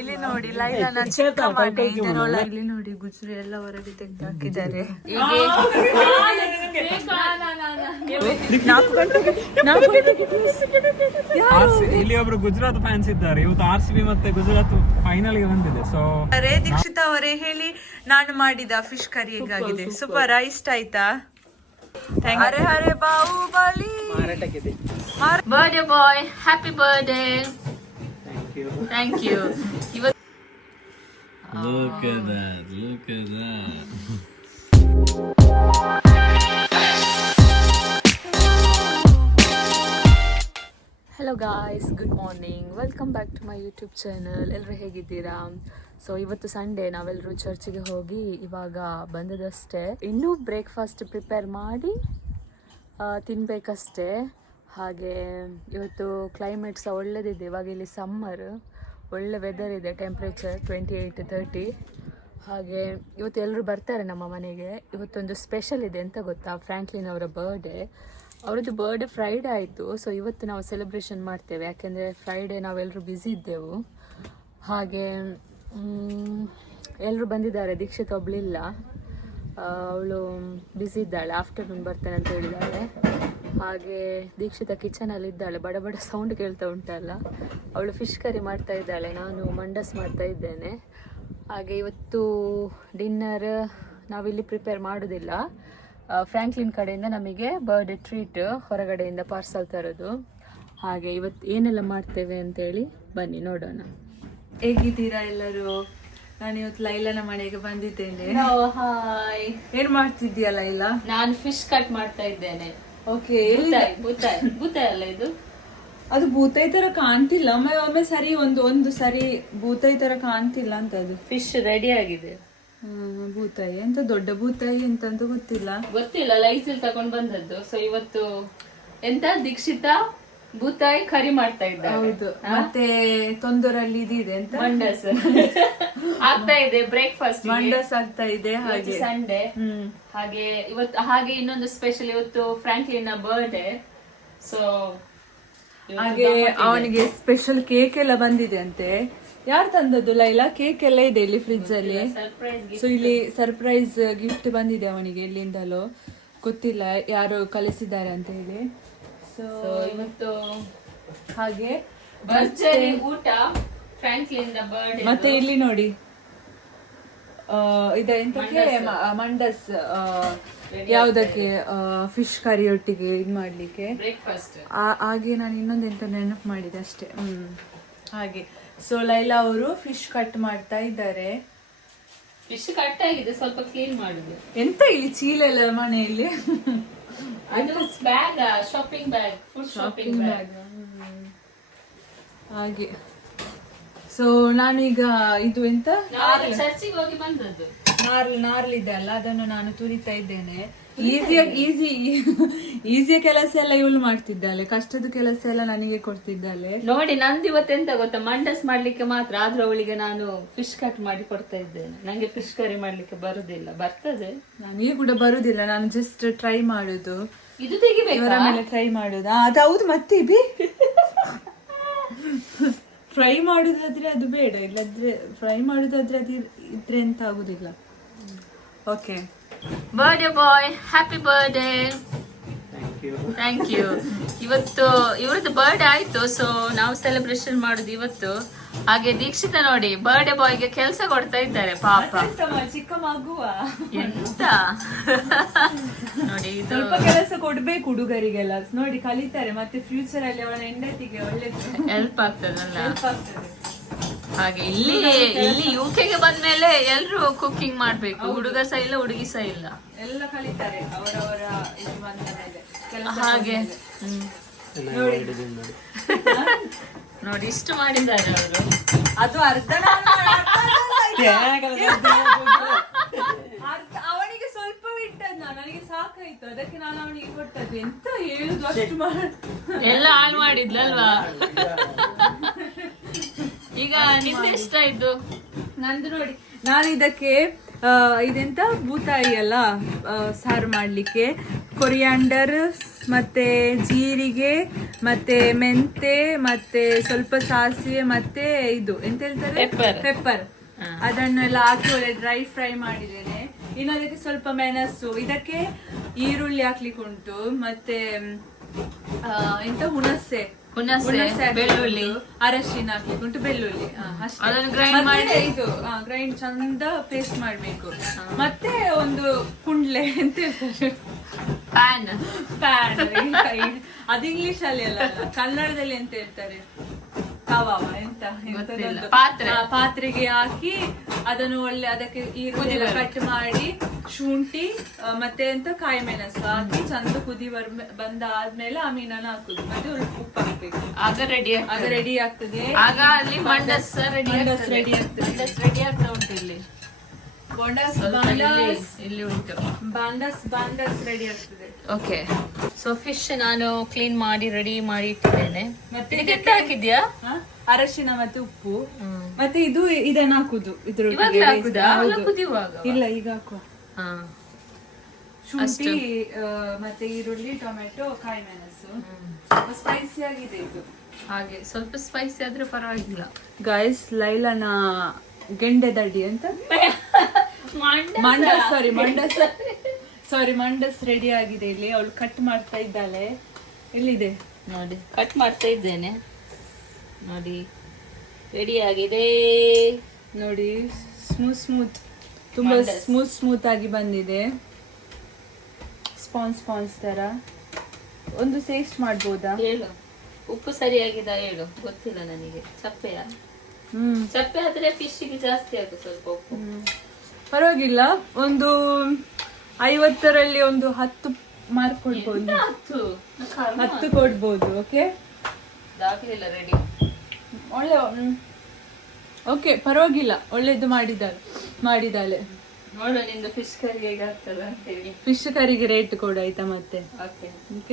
ಇಲ್ಲಿ ನೋಡಿ ಲೈಲಾನ ಚಿಕ್ಕ ಮನೆ ಇದರೊಳ ಇಲ್ಲಿ ನೋಡಿ ಗುಜ್ರಿ ಎಲ್ಲ ಹೊರಗೆ ತೆಗೆದು ಹಾಕಿದ್ದಾರೆ. ಇಲ್ಲಿ ಒಬ್ರು ಗುಜರಾತ್ ಫ್ಯಾನ್ಸ್ ಇದ್ದಾರೆ. ಇವತ್ತು RCB ಮತ್ತೆ ಗುಜರಾತ್ ಫೈನಲ್ ಗೆ ಬಂದಿದೆ. ಸೊ ಅರೆ ದೀಕ್ಷಿತಾ ಅವರೇ ಹೇಳಿ, ನಾನು ಮಾಡಿದ ಫಿಶ್ ಕರಿ ಹೇಗಾಗಿದೆ? ಸೂಪರ್, ಇಷ್ಟ ಆಯ್ತಾ? ಅರೆ ಅರೆ Bahubali birthday boy, happy birthday. Thank you. ಇವತ್ತು look at that. Hello guys, good morning, welcome back to my YouTube channel. ಎಲ್ಲರೂ ಹೇಗಿದ್ದೀರಾ? ಸೊ ಇವತ್ತು ಸಂಡೇ, ನಾವೆಲ್ಲರೂ ಚರ್ಚಿಗೆ ಹೋಗಿ ಇವಾಗ ಬಂದದಷ್ಟೇ. ಇನ್ನೂ ಬ್ರೇಕ್ಫಾಸ್ಟ್ ಪ್ರಿಪೇರ್ ಮಾಡಿ ತಿನ್ನಬೇಕಷ್ಟೇ. ಹಾಗೆ ಇವತ್ತು ಕ್ಲೈಮೇಟ್ ಸಹ ಒಳ್ಳೆದಿದೆ. ಇವಾಗ ಇಲ್ಲಿ ಸಮ್ಮರ್, ಒಳ್ಳೆ ವೆದರ್ ಇದೆ, ಟೆಂಪ್ರೇಚರ್ 28-30. ಹಾಗೆ ಇವತ್ತು ಎಲ್ಲರೂ ಬರ್ತಾರೆ ನಮ್ಮ ಮನೆಗೆ. ಇವತ್ತೊಂದು ಸ್ಪೆಷಲ್ ಇದೆ, ಎಂತ ಗೊತ್ತಾ? ಫ್ರ್ಯಾಂಕ್ಲಿನ್ ಅವರ ಬರ್ಡೇ. ಅವರದ್ದು ಬರ್ಡೇ ಫ್ರೈಡೇ ಆಯಿತು. ಸೊ ಇವತ್ತು ನಾವು ಸೆಲೆಬ್ರೇಷನ್ ಮಾಡ್ತೇವೆ, ಯಾಕೆಂದರೆ ಫ್ರೈಡೇ ನಾವೆಲ್ಲರೂ ಬ್ಯುಸಿ ಇದ್ದೆವು. ಹಾಗೆ ಎಲ್ಲರೂ ಬಂದಿದ್ದಾರೆ. ದೀಕ್ಷಿತ್ ಒಬ್ಬಳಿಲ್ಲ, ಅವಳು ಬ್ಯುಸಿ ಇದ್ದಾಳೆ, ಆಫ್ಟರ್ನೂನ್ ಬರ್ತೇನೆ ಅಂತ ಹೇಳಿದ್ದಾಳೆ. ಹಾಗೆ ದೀಕ್ಷಿತ ಕಿಚನಲ್ಲಿ ಇದ್ದಾಳೆ, ಬಡ ಬಡ ಸೌಂಡ್ ಕೇಳ್ತಾ ಉಂಟಲ್ಲ. ಅವಳು ಫಿಶ್ ಕರಿ ಮಾಡ್ತಾ ಇದ್ದಾಳೆ, ನಾನು ಮಂಡಸ್ ಮಾಡ್ತಾ ಇದ್ದೇನೆ. ಹಾಗೆ ಇವತ್ತು ಡಿನ್ನರ್ ನಾವಿಲ್ಲಿ ಪ್ರಿಪೇರ್ ಮಾಡೋದಿಲ್ಲ. ಫ್ರ್ಯಾಂಕ್ಲಿನ್ ಕಡೆಯಿಂದ ನಮಗೆ ಬರ್ಡೇ ಟ್ರೀಟ್ ಹೊರಗಡೆಯಿಂದ ಪಾರ್ಸಲ್ ತರೋದು. ಹಾಗೆ ಇವತ್ತು ಏನೆಲ್ಲ ಮಾಡ್ತೇವೆ ಅಂತೇಳಿ ಬನ್ನಿ ನೋಡೋಣ. ಹೇಗಿದ್ದೀರಾ ಎಲ್ಲರೂ? ನಾನು ಇವತ್ತು ಲೈಲಾನ ಮನೆಗೆ ಬಂದಿದ್ದೇನೆ. ಹಾಯ್, ಏನ್ ಮಾಡ್ತಿದ್ದೀಯ ಲೈಲಾ? ನಾನು ಫಿಶ್ ಕಟ್ ಮಾಡ್ತಾ ಇದ್ದೇನೆ. ಓಕೆ, ಭೂತ ಅಲ್ಲ ಇದು? ಅದು ಭೂತಾಯಿ ತರ ಕಾಣ್ತಿಲ್ಲ. ಒಮ್ಮೆ ಸರಿ ಒಂದು ಸರಿ ಭೂತಾಯಿ ತರ ಕಾಣ್ತಿಲ್ಲ ಅಂತ. ಅದು ಫಿಶ್ ರೆಡಿ ಆಗಿದೆ. ಭೂತಾಯಿ ಎಂತ ದೊಡ್ಡ ಭೂತಾಯಿ ಎಂತ ಗೊತ್ತಿಲ್ಲ, ಲೈಸಲ್ ತಗೊಂಡ್ ಬಂದದ್ದು. ಸೊ ಇವತ್ತು ಎಂತ ದೀಕ್ಷಿತಾ ಭೂತಾಯಿ ಕರಿ ಮಾಡ್ತಾ ಇದ್ದಾರೆ. ಹೌದು, ಮತ್ತೆ ತೊಂದರಲ್ಲಿ ಇದಿದೆ ಅಂತ ಮಂಡಸ್ ಆಗ್ತಾ ಇದೆ, ಬ್ರೇಕ್ಫಾಸ್ಟ್ ಮಂಡಸ್ ಆಗ್ತಾ ಇದೆ. ಹಾಗೆ ಸಂಡೇ, ಹಾಗೆ ಇವತ್ತು ಹಾಗೆ ಇನ್ನೊಂದು ಸ್ಪೆಷಲ್, ಇವತ್ತು ಫ್ರ್ಯಾಂಕ್ಲಿನ್ ಬರ್ಡೇ. ಸೊ ಹಾಗೆ ಅವನಿಗೆ ಸ್ಪೆಷಲ್ ಕೇಕ್ ಎಲ್ಲ ಬಂದಿದೆ ಅಂತೆ. ಯಾರು ತಂದದ್ದು ಲೈಲಾ? ಕೇಕ್ ಎಲ್ಲ ಇದೆ ಇಲ್ಲಿ ಫ್ರಿಜ್ ಅಲ್ಲಿ. ಸೊ ಇಲ್ಲಿ ಸರ್ಪ್ರೈಸ್ ಗಿಫ್ಟ್ ಬಂದಿದೆ ಅವನಿಗೆ, ಎಲ್ಲಿಂದಲೋ ಗೊತ್ತಿಲ್ಲ, ಯಾರು ಕಳಿಸಿದ್ದಾರೆ ಅಂತ ಹೇಳಿ. ಸೊ ಇವತ್ತು ಹಾಗೆ ಭರ್ಜರಿ ಊಟ, ಫ್ರ್ಯಾಂಕ್ಲಿನ್ ಬರ್ಡೇ. ಮತ್ತೆ ಇಲ್ಲಿ ನೋಡಿ, ಇದೆಂತಕ್ಕೆ ಮಂಡಸ್, ಯಾವ್ದಕ್ಕೆ? ಫಿಶ್ ಕರಿ ಒಟ್ಟಿಗೆ ಇದು ಮಾಡ್ಲಿಕ್ಕೆ ಬ್ರೇಕ್ಫಾಸ್ಟ್. ಹಾಗೆ ನಾನು ಇನ್ನೊಂದೆಂತ ನೆನಪು ಮಾಡಿದೆ ಅಷ್ಟೇ. ಹಾಗೆ ಸೊ ಲೈಲಾ ಅವರು ಫಿಶ್ ಕಟ್ ಮಾಡ್ತಾ ಇದ್ದಾರೆ. ಫಿಶ್ ಕಟ್ ಆಗಿದೆ, ಸ್ವಲ್ಪ ಕ್ಲೀನ್ ಮಾಡುದು. ಎಂತ ಇಲ್ಲಿ ಚೀಲ ಎಲ್ಲ ಮನೆಯಲ್ಲಿ? ಅದು bag, shopping bag, food shopping bag. ಹಾಗೆ ಸೊ ನಾನೀಗ ಇದು ಎಂತ ಚರ್ಚಿಗೆ ಹೋಗಿ ಬಂದದ್ದು ನಾರ್ಲಿದೆ ಅಲ್ಲ, ಅದನ್ನು ನಾನು ತುರಿತಾ ಇದ್ದೇನೆ. ಈಸಿಯ ಕೆಲಸ ಎಲ್ಲ ಇವಳು ಮಾಡ್ತಿದ್ದಾಳೆ, ಕಷ್ಟದ ಕೆಲಸ ಎಲ್ಲ ನನಗೆ ಕೊಡ್ತಿದ್ದಾಳೆ. ನೋಡಿ, ನಂದು ಇವತ್ತೆಂತ ಗೊತ್ತಾ, ಮಂಡಸ್ ಮಾಡ್ಲಿಕ್ಕೆ ಮಾತ್ರ, ಆದ್ರೆ ಅವಳಿಗೆ ನಾನು ಫಿಶ್ ಕಟ್ ಮಾಡಿ ಕೊಡ್ತಾ ಇದ್ದೇನೆ. ನಂಗೆ ಫಿಶ್ ಕರಿ ಮಾಡ್ಲಿಕ್ಕೆ ಬರುದಿಲ್ಲ. ಬರ್ತದೆ, ನನಗೆ ಕೂಡ ಬರುದಿಲ್ಲ, ನಾನು ಜಸ್ಟ್ ಟ್ರೈ ಮಾಡುದು. ಇದು ತೆಗಿಬೇಕು, ಟ್ರೈ ಮಾಡುದು. ಅದು ಹೌದು, ಮತ್ತೆ ಫ್ರೈ ಮಾಡುದಾದ್ರೆ ಅದು ಬೇಡ, ಇಲ್ಲದ್ರೆ ಫ್ರೈ ಮಾಡುದಾದ್ರೆ ಅದು ಇದ್ರೆ ಎಂತ ಆಗುದಿಲ್ಲ. Okay, birthday boy, happy birthday. Thank you. ಇವತ್ತು ಇವ್ರದ್ದು ಬರ್ಡೇ ಆಯ್ತು, ಸೊ ನಾವು ಸೆಲೆಬ್ರೇಷನ್ ಮಾಡುದು ಇವತ್ತು. ಹಾಗೆ ದೀಕ್ಷಿತ ನೋಡಿ, ಬರ್ಡೇ ಬಾಯ್ಗೆ ಕೆಲಸ ಕೊಡ್ತಾ ಇದ್ದಾರೆ, ಪಾಪ ಚಿಕ್ಕ ಮಗುವ. ಎಂತ ನೋಡಿ, ಸ್ವಲ್ಪ ಕೆಲಸ ಕೊಡ್ಬೇಕು ಹುಡುಗರಿಗೆಲ್ಲ, ನೋಡಿ ಕಲಿತಾರೆ, ಮತ್ತೆ ಫ್ಯೂಚರ್ ಅಲ್ಲಿ ಅವಳ ಹೆಂಡತಿಗೆ ಒಳ್ಳೆದು ಹೆಲ್ಪ್ ಆಗ್ತದಲ್ಲ. ಹಾಗೆ ಇಲ್ಲಿ ಯುಕೆಗೆ ಬಂದ್ಮೇಲೆ ಎಲ್ರು ಕುಕಿಂಗ್ ಮಾಡ್ಬೇಕು, ಹುಡುಗ ಸಹ ಇಲ್ಲ, ಹುಡುಗಿ ಸಹ ಇಲ್ಲ, ಎಲ್ಲ ಕಲಿತಾರೆ ಅವರವರ ಇದು ಬಂದ ಮೇಲೆ. ಹಾಗೆ ನೋಡಿ ಇಷ್ಟು ಮಾಡಿದ್ದಾರೆ ಅವರು. ಅದು ಅರ್ಧ ಅವನಿಗೆ ಸ್ವಲ್ಪ ಇಟ್ಟದ್, ನನಗೆ ಸಾಕಾಯ್ತು, ಅದಕ್ಕೆ ನಾನು ಅವನಿಗೆ ಕೊಟ್ಟದ್ದು. ಎಂತ ಹೇಳುದು, ಅಷ್ಟು ಎಲ್ಲ ಹಾಳು ಮಾಡಿದ್ಲಲ್ವಾ? ಈಗ ನಿಮ್ಗೆ ಎಷ್ಟ ಆಯ್ತು? ನಂದು ನೋಡಿ, ನಾನು ಇದಕ್ಕೆ ಇದೆಂತ ಬೂತಾಯಿ ಅಲ್ಲ, ಸಾರು ಮಾಡಲಿಕ್ಕೆ ಕೊರಿಯಾಂಡರ್ ಮತ್ತೆ ಜೀರಿಗೆ ಮತ್ತೆ ಮೆಂತೆ ಮತ್ತೆ ಸ್ವಲ್ಪ ಸಾಸಿವೆ ಮತ್ತೆ ಇದು ಎಂತ ಹೇಳ್ತಾರೆ ಪೆಪ್ಪರ್, ಅದನ್ನೆಲ್ಲ ಹಾಕಿ ಒಳ್ಳೆ ಡ್ರೈ ಫ್ರೈ ಮಾಡಿದ್ದೇನೆ. ಇನ್ನು ಅದಕ್ಕೆ ಸ್ವಲ್ಪ ಮೆಣಸು, ಇದಕ್ಕೆ ಈರುಳ್ಳಿ ಹಾಕ್ಲಿಕ್ಕೆ ಉಂಟು, ಮತ್ತೆ ಎಂತ ಹುಣಸೆ ಬೆಳ್ಳುಳ್ಳಿ, ಅರಶಿನ ಹಾಕ್ಲಿಕ್ಕೆ ಉಂಟು, ಬೆಳ್ಳುಳ್ಳಿ ಅಷ್ಟೇ. ಇದು ಗ್ರೈಂಡ್ ಚಂದ ಪೇಸ್ಟ್ ಮಾಡ್ಬೇಕು. ಮತ್ತೆ ಒಂದು ಕುಂಡ್ಲೆ ಎಂತ ಹೇಳ್ತಾರೆ, ಪ್ಯಾನ್ ಅದು ಇಂಗ್ಲಿಷ್ ಅಲ್ಲಿ ಅಲ್ಲ, ಕನ್ನಡದಲ್ಲಿ ಎಂತ ಹೇಳ್ತಾರೆ, ಕವಾವ ಎಂತ ಪಾತ್ರೆಗೆ ಹಾಕಿ ಅದನ್ನು ಒಳ್ಳೆ ಅದಕ್ಕೆ ಈರುಳ್ಳಿ ಎಲ್ಲ ಕಟ್ ಮಾಡಿ ಶುಂಠಿ ಮತ್ತೆ ಎಂತ ಕಾಯಿ ಮೆಣಸು ಹಾಕಿ ಚಂದ ಕುದಿ ಬಂದಾದ್ಮೇಲೆ ಆ ಮೀನನ್ನ ಹಾಕುದು, ಮತ್ತೆ ಉಪ್ಪು ಹಾಕ್ಬೇಕು. ಆಗ ರೆಡಿ ಆಗ್ತದೆ. ಆಗ ಅಲ್ಲಿ ಮಂಡಸ್ ರೆಡಿ ಆಗ್ತಾ ಉಂಟು. ಇಲ್ಲಿ ಇಲ್ಲಿ ಉಂಟು ಬಾಂಡಸ್ ರೆಡಿ ಆಗ್ತದೆ. ಓಕೆ, ಸೊ ಫಿಶ್ ನಾನು ಕ್ಲೀನ್ ಮಾಡಿ ರೆಡಿ ಮಾಡಿ ಇಟ್ಟಿದ್ದೇನೆ. ಮತ್ತೆ ಎಂತ ಹಾಕಿದ್ಯಾ? ಅರಶಿನ ಮತ್ತೆ ಉಪ್ಪು, ಮತ್ತೆ ಇದನ್ನ ಹಾಕುದು. ಇಲ್ಲ, ಈಗ ಹಾಕುವ. ಶುಂಠಿ ಮತ್ತೆ ಈರುಳ್ಳಿ, ಟೊಮೆಟೊ, ಕಾಯಿ ಮೆಣಸು. ಸ್ಪೈಸಿ ಆಗಿದೆ ಇದು. ಹಾಗೆ ಸ್ವಲ್ಪ ಸ್ಪೈಸಿ ಆದ್ರೆ ಪರವಾಗಿಲ್ಲ. ಗೈಸ್, ಲೈಲಾನ ಗೆಂಡೆ ದಡ್ಡಿ ಅಂತ ಮಂಡಸ್ ರೆಡಿ ಆಗಿದೆ. ಇಲ್ಲಿ ಅವಳು ಕಟ್ ಮಾಡ್ತಾ ಇದ್ದಾಳೆ. ಇಲ್ಲಿದೆ ನೋಡಿ, ಕಟ್ ಮಾಡ್ತಾ ಇದ್ದೇನೆ. ನೋಡಿ, ರೆಡಿ ಆಗಿದೆ. ನೋಡಿ, ಸ್ಮೂತ್ ತುಂಬಾ ಸ್ಮೂತ್ ಆಗಿ ಬಂದಿದೆ. ಸ್ಪಾನ್ಸ್ ತರ. ಒಂದು ಟೇಸ್ಟ್ ಮಾಡ್ಬೋದಾ? ಹೇಳು, ಉಪ್ಪು ಸರಿಯಾಗಿದೆ ಹೇಳು. ಗೊತ್ತಿಲ್ಲ ನನಗೆ. ಚಪ್ಪೆ ಆದ್ರೆ ಫಿಶ್ಗೆ ಜಾಸ್ತಿ ಆಗುತ್ತೆ ಸ್ವಲ್ಪ ಉಪ್ಪು. ಪರವಾಗಿಲ್ಲ, ಒಂದು 50ರಲ್ಲಿ ಒಂದು 10 ಮಾರ್ಕ್ ಕೊಡ್ಬೋದು. 10 ಕೊಡ್ಬೋದು. ಓಕೆ, ದಾಖಲಿಲ್ಲ ರೆಡಿ. ಒಳ್ಳೆ ಓಕೆ, ಪರವಾಗಿಲ್ಲ, ಒಳ್ಳೇದು ಮಾಡಿದಾಳೆ. ನೋಡುವ ನಿಂದು ಫಿಶ್ ಕರಿ ಹೇಗೆ ಆಗ್ತದೆ ಅಂತ ಹೇಳಿ. ಫಿಶ್ ಕರಿಗೆ ರೇಟ್ ಕೊಡು ಆಯ್ತಾ? ಮತ್ತೆ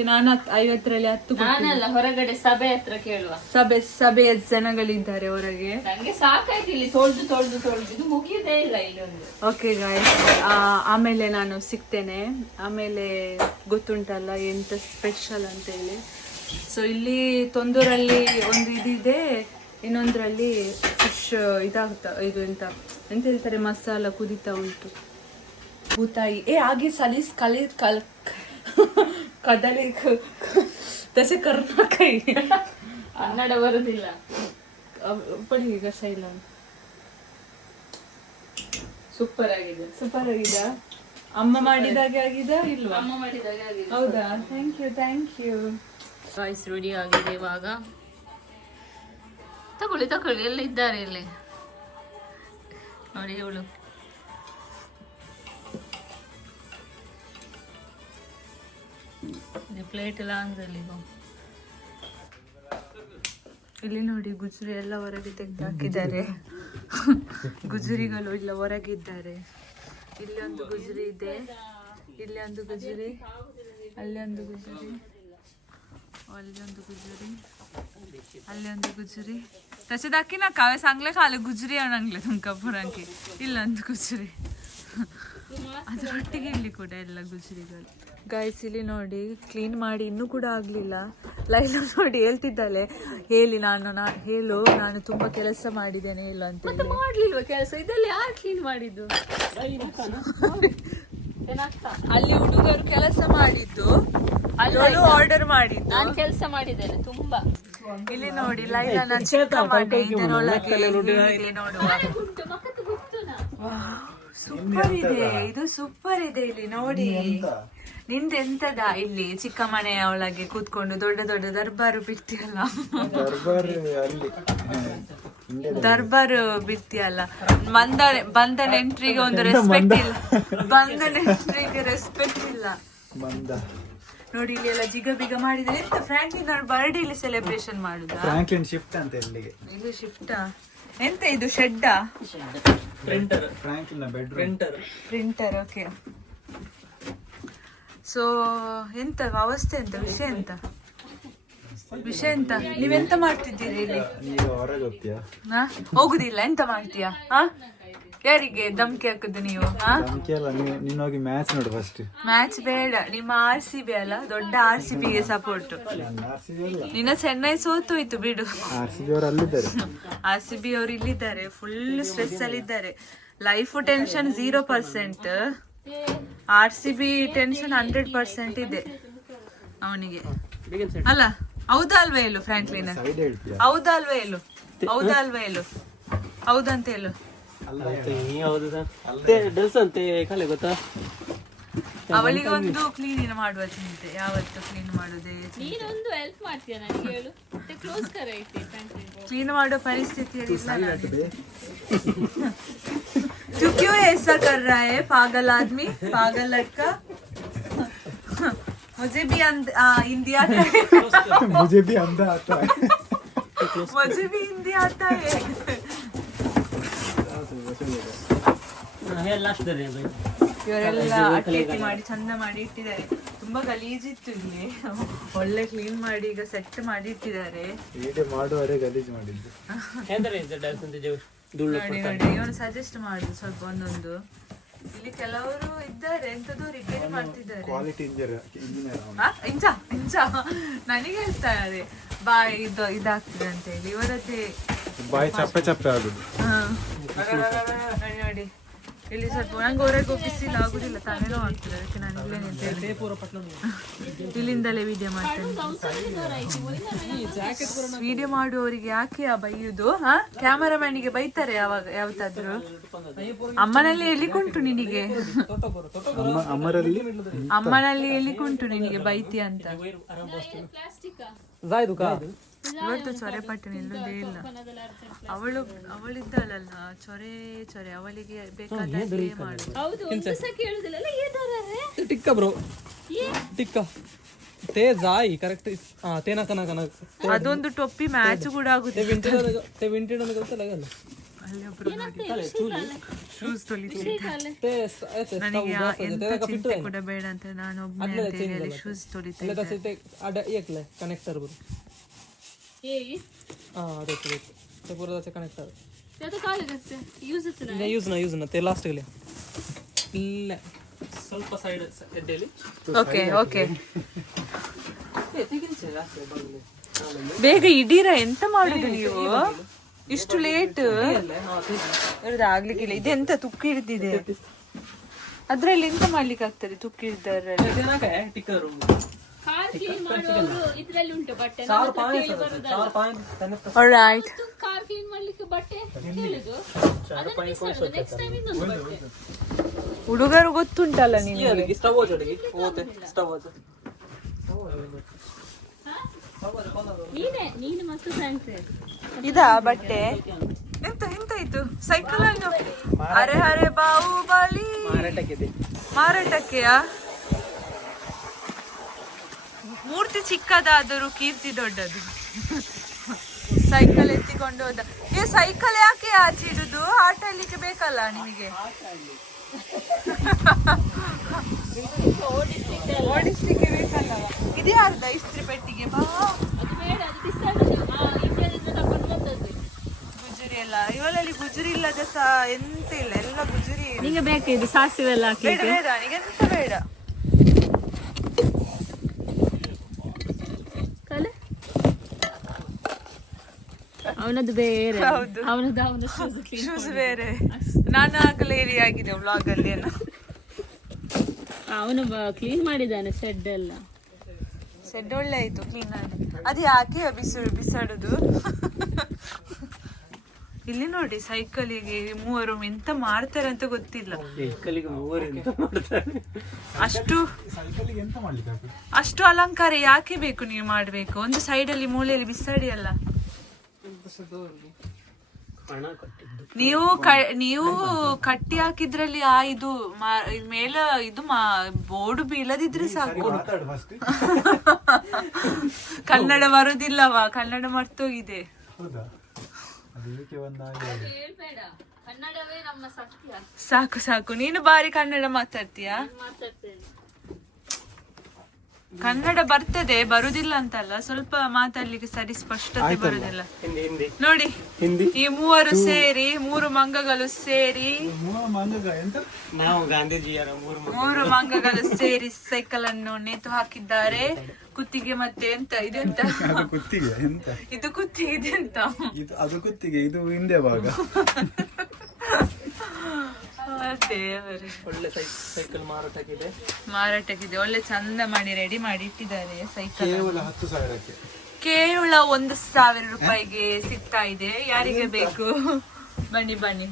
ನಾನು 50ರಲ್ಲಿ 10 ನಾನಲ್ಲ, ಹೊರಗಡೆ ಸಭೆ ಹತ್ರ ಕೇಳುವ. ಸಭೆಯ ಜನಗಳಿದ್ದಾರೆ ಹೊರಗೆ. ನಂಗೆ ಸಾಕಾಯ್ತು ಇಲ್ಲಿ ತೊಳ್ದು ಇದು ಮುಗಿಯುದೇ ಇಲ್ಲ ಇಲ್ಲಿ ಒಂದು. ಓಕೆ ಗಾಯ್ಸ್, ಆಮೇಲೆ ನಾನು ಸಿಗ್ತೇನೆ. ಆಮೇಲೆ ಗೊತ್ತುಂಟಲ್ಲ ಎಂತ ಸ್ಪೆಷಲ್ ಅಂತ ಹೇಳಿ. ಸೊ ಇಲ್ಲಿ ತೊಂದೂರಲ್ಲಿ ಒಂದು ಇದಿದೆ, ಇನ್ನೊಂದ್ರಲ್ಲಿ ಫಿಶ್ ಇದು ಎಂತ ಹೇಳ್ತಾರೆ, ಮಸಾಲ ಕುದಿತಾ ಉಂಟು. ಬೂತಾಯಿ ಹಾಗೆ ಸಲೀಸ್ ಕದಲಿ ದಶ ಕರ್ನಾಕೈ ಕನ್ನಡ ಬರುದಿಲ್ಲ. ಈಗ ಶೈಲ ಸೂಪರ್ ಆಗಿದೆ. ಅಮ್ಮ ಮಾಡಿದಾಗೆ ಆಗಿದೆ ಇಲ್ವಾ? ಅಮ್ಮ ಮಾಡಿದಾಗೆ ಆಗಿದೆ. ಹೌದಾ? Thank you. ರೈಸ್ ರೆಡಿ ಆಗಿದೆ. ಇವಾಗ ತಗೊಳ್ಳಿ ಎಲ್ಲ ಇದ್ದಾರೆ ಇಲ್ಲಿ ನೋಡಿ. ಇವಳು ಪ್ಲೇಟ್ ಎಲ್ಲ ಅಂಗದಲ್ಲಿ ಇಲ್ಲಿ ನೋಡಿ, ಗುಜರಿ ಎಲ್ಲ ಹೊರಗೆ ತೆಗೆದು ಹಾಕಿದ್ದಾರೆ. ಗುಜರಿಗಳು ಇಲ್ಲ ಹೊರಗಿದ್ದಾರೆ. ಇಲ್ಲಿ ಒಂದು ಗುಜರಿ ಇದೆ, ಇಲ್ಲಿ ಒಂದು ಗುಜರಿ, ಅಲ್ಲಿ ಒಂದು ಗುಜರಿ, ಅಲ್ಲಿ ಒಂದು ಗುಜರಿ, ಅಲ್ಲಿ ಒಂದು ಗುಜರಿ. तसे दाखी ना कावे सांगले खाले गुजरी आणले तुमका पुरांकी ಇಲ್ಲೊಂದು ಗುಜರಿ. ಅದರೊಟ್ಟಿಗೆ ಇಲ್ಲಿ ಕೂಡ ಎಲ್ಲ ಗುಜರಿಗಳು. ಗೈಸ್, ಇಲ್ಲಿ ನೋಡಿ, ಕ್ಲೀನ್ ಮಾಡಿ ಇನ್ನೂ ಕೂಡ ಆಗ್ಲಿಲ್ಲ. ಲೈಲಾ ನೋಡಿ ಹೇಳ್ತಿದ್ದಾಳೆ, ನಾನು ತುಂಬಾ ಕೆಲಸ ಮಾಡಿದ್ದೇನೆ ಹೇಳು ಅಂತ. ಮಾಡ್ಲಿಲ್ವಾ ಕೆಲಸ? ಇದೆಲ್ಲ ಯಾರು ಕ್ಲೀನ್ ಮಾಡಿದ್ದು? ಅಲ್ಲಿ ಹುಡುಗರು ಕೆಲಸ ಮಾಡಿದ್ದು, ಅಲ್ಲಿ ಆರ್ಡರ್ ಮಾಡಿದ್ದು, ನಾನು ಕೆಲಸ ಮಾಡಿದ್ದೇನೆ ತುಂಬಾ. ಇಲ್ಲಿ ನೋಡಿ, ಲೈಲಾನ ಚಿಕ್ಕ ಮನೆ ಇದರೊಳಗೆ ನೋಡುವ. ಸೂಪರ್ ಇದೆ, ಇದು ಸೂಪರ್ ಇದೆ. ಇಲ್ಲಿ ನೋಡಿ, ನಿಂದೆಂತದ ಇಲ್ಲಿ ಚಿಕ್ಕ ಮನೆಯ ಒಳಗೆ ಕೂತ್ಕೊಂಡು ದೊಡ್ಡ ದೊಡ್ಡ ದರ್ಬಾರು ಬಿಡ್ತೀಯಲ್ಲ, ದರ್ಬಾರು ಬಿಡ್ತೀಯಲ್ಲ. ಬಂದ ನೆಂಟ್ರಿಗೆ ಒಂದು ರೆಸ್ಪೆಕ್ಟ್ ಇಲ್ಲ, ಬಂದ ನೆಂಟ್ರಿಗೆ ರೆಸ್ಪೆಕ್ಟ್ ಇಲ್ಲ. ನೋಡಿ, ಇಲ್ಲಿ ಎಲ್ಲ ಜಿಗ ಬಿಗ ಮಾಡಿದ್ರೆ. ಎಂತ ಫ್ರಾಂಕ್ಲಿನ್ ಅವ್ರ ಬರ್ಡೇ ಇಲ್ಲಿ ಸೆಲೆಬ್ರೇಷನ್ ಮಾಡುದಾ? ಫ್ರಾಂಕ್ಲಿನ್ ಶಿಫ್ಟ್ ಅಂತ ಇಲ್ಲಿಗೆ. ಇದು ಶಿಫ್ಟಾ? ಎಂತ ಇದು ಶೆಡ್ಡಾ? Printer. Franklin bedroom printer. Okay. So ಎಂತ ಅವಸ್ಥೆ ಎಂತ ವಿಷಯ ಎಂತ ನೀವೆಂತ ಮಾಡ್ತಿದ್ದೀರಿ ಇಲ್ಲಿ? ಹೊರಗೆ ಹೋಗ್ತೀಯಾ? ಹೋಗುದಿಲ್ಲ, ಎಂತ ಮಾಡ್ತೀಯಾ? ಯಾರಿಗೆ ಧಮ್ಕಿ ಹಾಕುದು ನೀವು? ನೀನ್ ಹೋಗಿ ಮ್ಯಾಚ್ ನೋಡು ಫಸ್ಟ್. ಮ್ಯಾಚ್ ಬೇಡ, ನಿಮ್ಮ RCB ಅಲ್ಲ, ದೊಡ್ಡ RCB ಗೆ ಸಪೋರ್ಟ್. ನಿನ್ನ ಚೆನ್ನೈ ಸೋತೋಯ್ತು ಬಿಡು. RCB ಅವರು ಇಲ್ಲಿದ್ದಾರೆ, ಫುಲ್ ಸ್ಟ್ರೆಸ್ ಅಲ್ಲಿ ಇದ್ದಾರೆ. ಲೈಫ್ ಟೆನ್ಷನ್ 0%, RCB ಟೆನ್ಷನ್ 100% ಇದೆ ಅವನಿಗೆ. ಅಲ್ಲ ಹೌದಾ ಅಲ್ವೇ ಹೇಳು ಫ್ರಾಂಕ್ಲಿನ್? ಹೌದಾ ಅಲ್ವೇ ಹೇಳು? ಹೌದಾ ಅಲ್ವೇ ಹೇಳು? ಹೌದಂತ ಹೇಳು. ಅವಳಿಗೊಂದು ಕ್ಲೀನ್ ಮಾಡುವ ಚಿಂತೆ, ಯಾವತ್ತು ಕ್ಲೀನ್ ಮಾಡುದೇ. ನೀನೊಂದು ಹೆಲ್ಪ್ ಮಾಡ್ತೀಯ ನನಗೆ ಹೇಳು. ಕ್ಲೋಸ್ ಕರ ಐತಿ ಕ್ಲೀನ್ ಮಾಡೋ ಪರಿಸ್ಥಿತಿಯಲ್ಲಿ ಇಲ್ಲ ನಾನು. तू क्यों ऐसा कर रहा है पागल आदमी, पागल लड़का? मुझे भी हिंदी आता है. मुझे भी अंधा आता है. मुझे भी हिंदी आता है. ಇವರೆಲ್ಲ ಅಟ್ಟಿ ಮಾಡಿ ಚಂದ ಮಾಡಿ ಇಟ್ಟಿದ್ದಾರೆ. ತುಂಬಾ ಗಲೀಜಿತ್ತು ಇಲ್ಲಿ, ಒಳ್ಳೆ ಕ್ಲೀನ್ ಮಾಡಿ ಈಗ ಸೆಟ್ ಮಾಡಿ ಇಟ್ಟಿದ್ದಾರೆ. ಮಾಡುವವರೇ ಗಲೀಜು ಮಾಡಿದ್ದು. ನೋಡಿ ನೋಡಿ, ಇವನು ಸಜೆಸ್ಟ್ ಮಾಡುದು ಸ್ವಲ್ಪ ಒಂದೊಂದು. ಇಲ್ಲಿ ಕೆಲವರು ಇದ್ದಾರೆ ಎಂತದೋ ರಿಪೇರಿ ಮಾಡ್ತಿದ್ದಾರೆ. ಕ್ವಾಲಿಟಿ ಇಂಜಿನಿಯರ್ ಇಂಚ ನನಗೆ ಹೇಳ್ತಾರೆ ಬಾಯ್ ಇದಾಗ್ತದೆ ಅಂತ ಹೇಳಿ. ಇವರದ್ದೇ ಬಾಯಿ ಚಪ್ಪೆ ಚಪ್ಪೆ ಆಗುದು. ನೋಡಿ ಇಲ್ಲಿ ಸ್ವಲ್ಪ ನಂಗೆ ಹೊರಗೆ ಬಿಸಿಲು ಆಗುದಿಲ್ಲ, ತಲೆನೋವು ಆಗ್ತದೆ. ಅದಕ್ಕೆ ನಾನು ಇಲ್ಲೇ ನಿಂತೇನೆ, ಇಲ್ಲಿಂದಲೇ ವಿಡಿಯೋ ಮಾಡ್ತೇನೆ. ವಿಡಿಯೋ ಮಾಡುವವರಿಗೆ ಯಾಕೆ ಬೈಯುದು? ಕ್ಯಾಮರಾಮ್ಯಾನಿಗೆ ಬೈತಾರೆ ಯಾವಾಗ ಯಾವತ್ತಾದ್ರು. ಅಮ್ಮನಲ್ಲಿ ಎಲ್ಲಿಗುಂಟು ನಿನಗೆ? ಅಮ್ಮನಲ್ಲಿ ಎಲ್ಲಿಗುಂಟು ನಿನಗೆ ಬೈತಿ ಅಂತ? ಇವತ್ತು ಚೊರೆಪಟ್ಟು ನಿಲ್ಲುವುದೇ ಇಲ್ಲ. ಅವಳಿದ್ದಾಳಲ್ಲ ಚೊರೆ, ಅವಳಿಗೆ ಬೇಕಾದ ಅದೊಂದು ಟೊಪ್ಪಿ ಮ್ಯಾಚ್ ಕೂಡ ಆಗುತ್ತೆ. ಶೂಸ್ ನನಗೆ ಎಂತ ಚಿಂತೆ ಕೂಡ ಬೇಡ ಅಂತ ನಾನು ಒಬ್ಬನೇ ಶೂಸ್ ತೊಳಿತೇನೆ. ಬೇಗ ಇಡೀರ, ಎಂತ ಮಾಡುದು ನೀವು ಇಷ್ಟು ಲೇಟ್? ಆಗ್ಲಿಕ್ಕಿಲ್ಲ. ಇದೆಂತ ತುಕ್ಕು ಹಿಡಿದಿದೆ, ಅದ್ರಲ್ಲಿ ಎಂತ ಮಾಡ್ಲಿಕ್ಕೆ ಆಗ್ತದೆ ತುಕ್ಕು ಹಿಡಿದ್ರಲ್ಲಿ? ಹುಡುಗರು ಗೊತ್ತುಂಟಲ್ಲ ನಿಮಗೆ. ಇದಾ ಬಟ್ಟೆ? ಎಂತ ಎಂತಾಯ್ತು? ಸೈಕಲ್ ಅನ್ನು ಅರೆ ಹರೆ ಬಾಹುಬಲಿ ಮಾರಾಟಕ್ಕೆಯಾ? ಮೂರ್ತಿ ಚಿಕ್ಕದಾದರೂ ಕೀರ್ತಿ ದೊಡ್ಡದು. ಸೈಕಲ್ ಎತ್ತಿಕೊಂಡು ಹೋದ. ಸೈಕಲ್ ಯಾಕೆ ಆಚೆ ಇಡುದು? ಆಟ ಆಡ್ಲಿಕ್ಕೆ ಬೇಕಲ್ಲ ನಿಮಗೆ, ಓಡಿಸ್ಲಿಕ್ಕೆ ಬೇಕಲ್ಲ. ಇದೇ ಅರ್ಧ ಇಸ್ತ್ರಿ ಪೆಟ್ಟಿಗೆ ಬಾ. ಗುಜರಿ ಎಲ್ಲ ಇವಳಲ್ಲಿ ಗುಜರಿ ಇಲ್ಲದ ಎಂತ ಇಲ್ಲ, ಎಲ್ಲ ಗುಜರಿ. ನಿಮಗೆ ಬೇಕಿದ್ದು ಸಾಸಿವೆ ಎಲ್ಲ ಬೇಡ ಬೇಡ, ನನಗೆಂತ ಬೇಡ. ಅವನದ್ದು ಬೇರೆ, ಅವನದ್ದು ಶೂಸ್ ಬೇರೆ. ನಾನು ಆಗಲೇ ಆಗಿದೆ ವ್ಲಾಗ್ ಅಲ್ಲಿ ಎಲ್ಲ. ಅವನು ಕ್ಲೀನ್ ಮಾಡಿದ್ದಾನೆ ಶೆಡ್ ಎಲ್ಲ. ಶೆಡ್ ಒಳ್ಳೆ ಆಯ್ತು ಕ್ಲೀನ್ ಆಗಿ. ಅದು ಯಾಕೆ ಬಿಸಾಡುದು? ಇಲ್ಲಿ ನೋಡಿ ಸೈಕಲಿಗೆ ಮೂವರು ಎಂತ ಮಾಡ್ತಾರೆ ಅಂತ ಗೊತ್ತಿಲ್ಲ. ಅಷ್ಟು ಅಲಂಕಾರ ಯಾಕೆ ಬೇಕು ನೀವು ಮಾಡ್ಬೇಕು? ಒಂದು ಸೈಡ್ ಅಲ್ಲಿ ಮೂಲೆಯಲ್ಲಿ ಬಿಸಾಡಿ ಅಲ್ಲ. ನೀವು ಕಟ್ಟಿ ಹಾಕಿದ್ರಲ್ಲಿ ಇದು ಮೇಲೆ ಇದು ಬೋರ್ಡ್ ಬೀಳದಿದ್ರೆ ಸಾಕು. ಕನ್ನಡ ಬರುದಿಲ್ಲವಾ? ಕನ್ನಡ ಮರ್ತೋಗಿದೆ. ಸಾಕು ಸಾಕು, ನೀನು ಬಾರಿ ಕನ್ನಡ ಮಾತಾಡ್ತೀಯಾ? ಕನ್ನಡ ಬರ್ತದೆ, ಬರುದಿಲ್ಲ ಅಂತಲ್ಲ, ಸ್ವಲ್ಪ ಮಾತಾಡ್ಲಿಕ್ಕೆ ಸರಿ ಸ್ಪಷ್ಟತೆ ಬರುದಿಲ್ಲ. ನೋಡಿ ಈ ಮೂವರು ಸೇರಿ, 3 ಮಂಗಗಳು ಸೇರಿ, ನಾವು ಗಾಂಧೀಜಿಯರ ಮೂರು ಮಂಗಗಳು ಸೇರಿ ಸೈಕಲ್ ಅನ್ನು ನೇತು ಹಾಕಿದ್ದಾರೆ. ಕುತ್ತಿಗೆ ಮತ್ತೆ ಎಂತ ಇದೆಂತ ಕುತ್ತಿಗೆ ಎಂತ ಇದು ಕುತ್ತಿಗೆ ಇದೆಂತ ಇದು, ಅದು ಕುತ್ತಿಗೆ, ಇದು ಹಿಂದೆ ಭಾಗ. ದೇವರೇ. ಒಳ್ಳೆ ಸೈಕಲ್ ಮಾರಾಟಕ್ಕಿದೆ, ಒಳ್ಳೆ ಚಂದ ಮಾಡಿ ರೆಡಿ ಮಾಡಿ ಇಟ್ಟಿದ್ದಾರೆ ಸೈಕಲ್. ಕೇವಲ 10,000ಕ್ಕೆ. ಕೇವಲ 1,000 ರೂಪಾಯಿಗೆ ಸಿಗ್ತಾ ಇದೆ. ಯಾರಿಗೆ ಬೇಕು ಬನ್ನಿ ಬನ್ನಿ.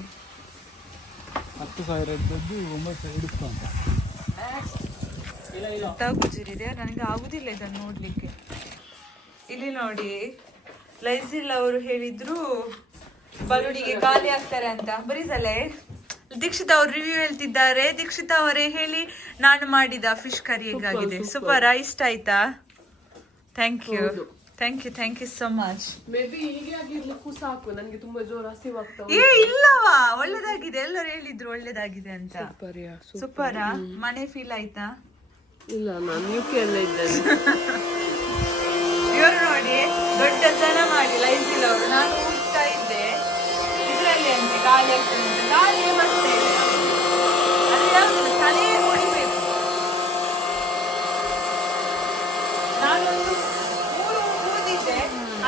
10,000 9,000 ಡಿಸ್ಕೌಂಟ್. ಗುಜರಿದೆ, ನನಗೆ ಆಗುದಿಲ್ಲ ಇದನ್ನು ನೋಡ್ಲಿಕ್ಕೆ. ಇಲ್ಲಿ ನೋಡಿ, ಲೈಸಿಲ್ ಅವರು ಹೇಳಿದ್ರು ಬಲೂನಿಗೆ ಖಾಲಿ ಆಗ್ತಾರೆ ಅಂತ. ಬರೀಸಲೆ ದೀಕ್ಷಿತಾ ಅವ್ರು ರಿವ್ಯೂ ಹೇಳ್ತಿದ್ದಾರೆ. ದೀಕ್ಷಿತಾ ಅವರೇ ಹೇಳಿ, ನಾನು ಮಾಡಿದ ಫಿಶ್ ಕರಿ ಹೇಗಾಗಿದೆ? ಸೂಪರಾ? ಇಷ್ಟ ಆಯ್ತಾ? Thank you thank you so much. ಏ ಇಲ್ಲವಾ, ಒಳ್ಳೇದಾಗಿದೆ, ಎಲ್ಲರೂ ಹೇಳಿದ್ರು ಒಳ್ಳೇದಾಗಿದೆ ಅಂತ. ಸೂಪರಾ? ಮನೆ ಫೀಲ್ ಆಯ್ತಾ? ಇಲ್ಲ, ನಾನು ಯುಕೆ ಎಲ್ಲ ಇದ್ದೇನೆ. ಇವರು ನೋಡಿ, ದೊಡ್ಡ ಜನ ಮಾಡಿ ಲೈಸಿಲ್ ಅವರು. ನಾನು ಹೋಗ್ತಾ ಇದ್ದೆ ಇದರಲ್ಲಿ ಅಂತೆ, ಗಾಳಿ ಆಗ್ತದೆ ಅಂತ. ಗಾಳಿ ಬರ್ತಾ ಇದೆ, ಅದು ಯಾವ್ದಿಲ್ಲ, ತಲೆ ಹೊಡಿಬೇಕು. ನಾನೊಂದು 3 ಊದಿದ್ದೆ,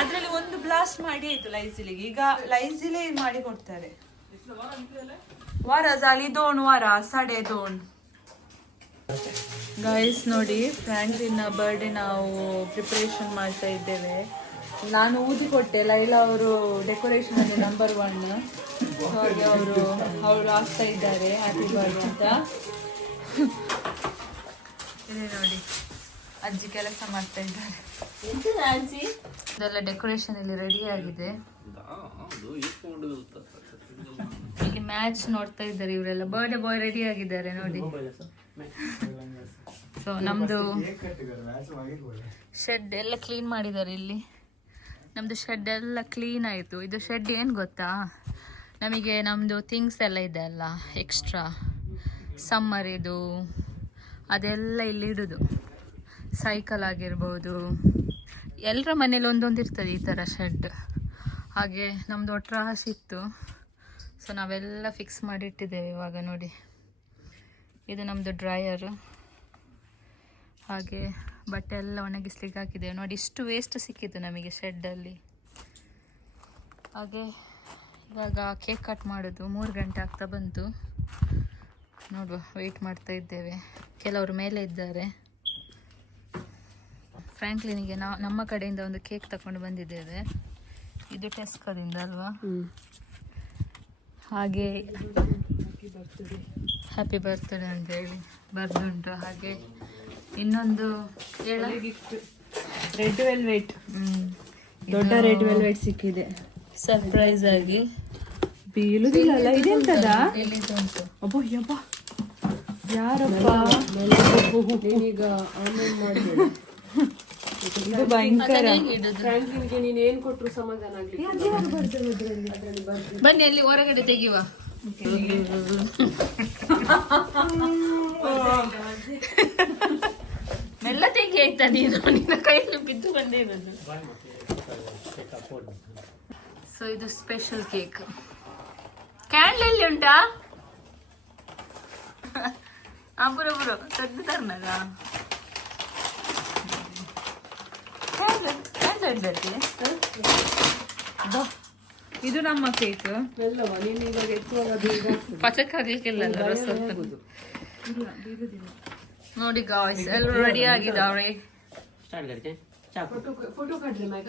ಅದ್ರಲ್ಲಿ ಒಂದು ಬ್ಲಾಸ್ಟ್ ಮಾಡಿ ಆಯ್ತು ಲೈಸಿಲಿಗೆ. ಈಗ ಲೈಸಿಲೇ ಮಾಡಿ ಕೊಡ್ತಾರೆ. ವಾರ ಜಾಲಿ 2 ವಾರ 2.5. ಗೈಸ್ ನೋಡಿ, ಫ್ರಾಂಕ್ಲಿನ್ ಬರ್ಡೇ ನಾವು ಪ್ರಿಪರೇಷನ್ ಮಾಡ್ತಾ ಇದ್ದೇವೆ. ನಾನು ಊದಿ ಕೊಟ್ಟೆ, ಲೈಲಾ ಅವರು ಡೆಕೋರೇಷನ್ ಅಲ್ಲಿ ನಂಬರ್ 1. ಹಾಗೆ ಅವರು ಆಗ್ತಾ ಇದ್ದಾರೆ ಹ್ಯಾಪಿ ಬರ್ಡೇ ಅಂತ. ಇದೆ ನೋಡಿ, ಅಜ್ಜಿ ಕೆಲಸ ಮಾಡ್ತಾ ಇದ್ದಾರೆ. ಇದೆಲ್ಲ ಡೆಕೋರೇಷನ್ ಇಲ್ಲಿ ರೆಡಿ ಆಗಿದೆ. ಇಲ್ಲಿ ಮ್ಯಾಚ್ ನೋಡ್ತಾ ಇದ್ದಾರೆ ಇವರೆಲ್ಲ. ಬರ್ಡೇ ಬಾಯ್ ರೆಡಿ ಆಗಿದ್ದಾರೆ ನೋಡಿ. ಸೊ ನಮ್ದು ಶೆಡ್ ಎಲ್ಲ ಕ್ಲೀನ್ ಮಾಡಿದ್ದಾರೆ. ಇಲ್ಲಿ ನಮ್ದು ಶೆಡ್ ಎಲ್ಲ ಕ್ಲೀನ್ ಆಯಿತು. ಇದು ಶೆಡ್ ಏನು ಗೊತ್ತಾ, ನಮಗೆ ನಮ್ಮದು ಥಿಂಗ್ಸ್ ಎಲ್ಲ ಇದೆ ಅಲ್ಲ ಎಕ್ಸ್ಟ್ರಾ, ಸಮ್ಮರ್ ಇದು ಅದೆಲ್ಲ ಇಲ್ಲಿ ಇಡೋದು. ಸೈಕಲ್ ಆಗಿರ್ಬೋದು, ಎಲ್ಲರ ಮನೇಲಿ ಒಂದೊಂದು ಇರ್ತದೆ ಈ ಥರ ಶೆಡ್. ಹಾಗೆ ನಮ್ಮದು ಒಟ್ರಾಶ್ ಇತ್ತು, ಸೊ ನಾವೆಲ್ಲ ಫಿಕ್ಸ್ ಮಾಡಿಟ್ಟಿದ್ದೇವೆ ಇವಾಗ ನೋಡಿ. ಇದು ನಮ್ಮದು ಡ್ರೈಯರು. ಹಾಗೆ ಬಟ್ಟೆ ಎಲ್ಲ ಒಣಗಿಸ್ಲಿಕ್ಕೆ ಹಾಕಿದ್ದೇವೆ ನೋಡಿ. ಇಷ್ಟು ವೇಸ್ಟ್ ಸಿಕ್ಕಿತ್ತು ನಮಗೆ ಶೆಡ್ಡಲ್ಲಿ. ಹಾಗೆ ಇವಾಗ ಕೇಕ್ ಕಟ್ ಮಾಡೋದು. 3 ಗಂಟೆ ಆಗ್ತಾ ಬಂತು. ನೋಡುವ, ವೆಯ್ಟ್ ಮಾಡ್ತಾ ಇದ್ದೇವೆ. ಕೆಲವರು ಮೇಲೆ ಇದ್ದಾರೆ. ಫ್ರಾಂಕ್ಲಿನಿಗೆ ನಮ್ಮ ಕಡೆಯಿಂದ ಒಂದು ಕೇಕ್ ತಗೊಂಡು ಬಂದಿದ್ದೇವೆ. ಇದು ಟೆಸ್ಕೋದಿಂದ ಅಲ್ವಾ? ಹಾಗೆ ಹ್ಯಾಪಿ ಬರ್ತ್ಡೇ ಅಂತ ಹೇಳಿ ಬರ್ದುಂಟು. ಹಾಗೆ ಇನ್ನೊಂದು ರೆಡ್ ವೆಲ್ವೆಟ್, ದೊಡ್ಡ ರೆಡ್ ವೆಲ್ವೆಟ್ ಸಿಕ್ಕಿದೆ ಸರ್ಪ್ರೈಸ್ ಆಗಿ. ಬೀಳುದಿಲ್ಲ, ಇದೆಂತದ? ಅಬ್ಬೋ ಯಬ್ಬ, ಯಾರಪ್ಪ ಈಗ ಆನ್ಲೈನ್ ಮಾಡಬೇಡ. ಇದು ಭಯಂಕರ. ಫ್ರಾಂಕ್ಲಿನ್ಗೆ ನೀನು ಏನು ಕೊಟ್ಟರು ಸಮಾಧಾನ ಆಗಲಿ. ಬನ್ನಿ ಅಲ್ಲಿ ಹೊರಗಡೆ ತೆಗಿಯುವ. ಮೆಲ್ಲ ತೆಗಿ ಆಯ್ತಾ, ನೀನು ನಿನ್ನ ಕೈಯಲ್ಲಿ ಬಿದ್ದು ಬಂದೇ ಬಂದು. ಸೊ ಇದು ಸ್ಪೆಷಲ್ ಕೇಕ್. ಕ್ಯಾಂಡಲ್ ಎಲ್ಲಿ ಉಂಟಾ? ಬುರೋ ತೆಗ್ದು ತರ್ನಾಗ ಇದು ನಮ್ಮ ಕೇಕ್. ಪಚಕ್ ಹಾಕ್ಲಿಕ್ಕಿಲ್ಲ ನೋಡಿ. ಗಾಯ್ಸ್ ಎಲ್ಲರೂ ರೆಡಿ ಆಗಿದ್ದಾವ್ರೆ. फोटो काढ ले मैं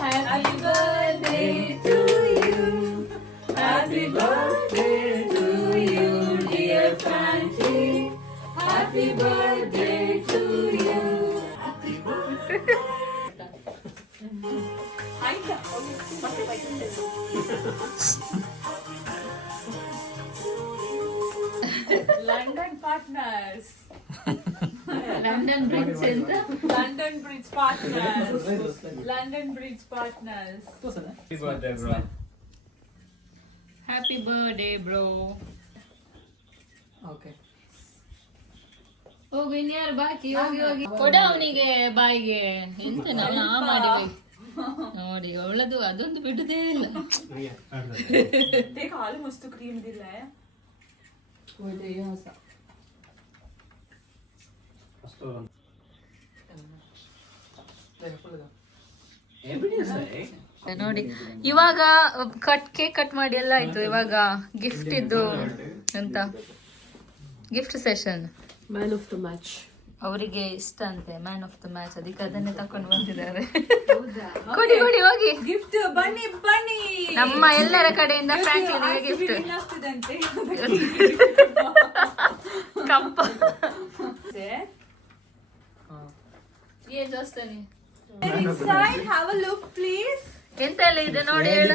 Happy birthday to you, happy birthday to you, dear Frankie, happy birthday to you, happy birthday. London partners. London Bridge center. London Bridge partners. London Bridge partners. Happy birthday, bro. Happy birthday, bro. Okay. ಹೋಗು ಇನ್ಯಾರು ಬಾಕಿ ಹೋಗಿ ಹೋಗಿ ಕೊಡ ಅವನಿಗೆ ಬಾಯಿಗೆ ಎಂತ ನಾವು ಮಾಡಿಬೇಕು ನೋಡಿ ಅವಳದು ಅದೊಂದು ಬಿಡುದೇ ಇಲ್ಲ. ಆಲ್ಮೋಸ್ಟ್ ಕ್ರೀಮ್ ದಿಲ್ಲ ನೋಡಿ ಇವಾಗ ಕೇಕ್ ಕಟ್ ಮಾಡಿ ಎಲ್ಲ ಆಯ್ತು. ಇವಾಗ ಗಿಫ್ಟ್ ಇದ್ದು ಎಂತ gift session. Man of the match ಅವರಿಗೆ ಇಷ್ಟ ಅಂತೆ ಮ್ಯಾನ್ ಆಫ್ ದ ಮ್ಯಾಚ್, ಅದಕ್ಕೆ ಅದನ್ನೇ ತಕೊಂಡು ಬಂದಿದ್ದಾರೆ. ಕೊಡಿ ಕೊಡಿ ಹೋಗಿ ಗಿಫ್ಟ್ ಬನ್ನಿ ಬನ್ನಿ. ನಮ್ಮ ಎಲ್ಲರ ಕಡೆಯಿಂದ ಫ್ರಾಂಕ್ಲಿನ್ಗೆ ಗಿಫ್ಟ್ ಕಪ್ಪ. Inside, have a look please. ಎಂತ ಎಲ್ಲ ಇದೆ ನೋಡಿ ಹೇಳು.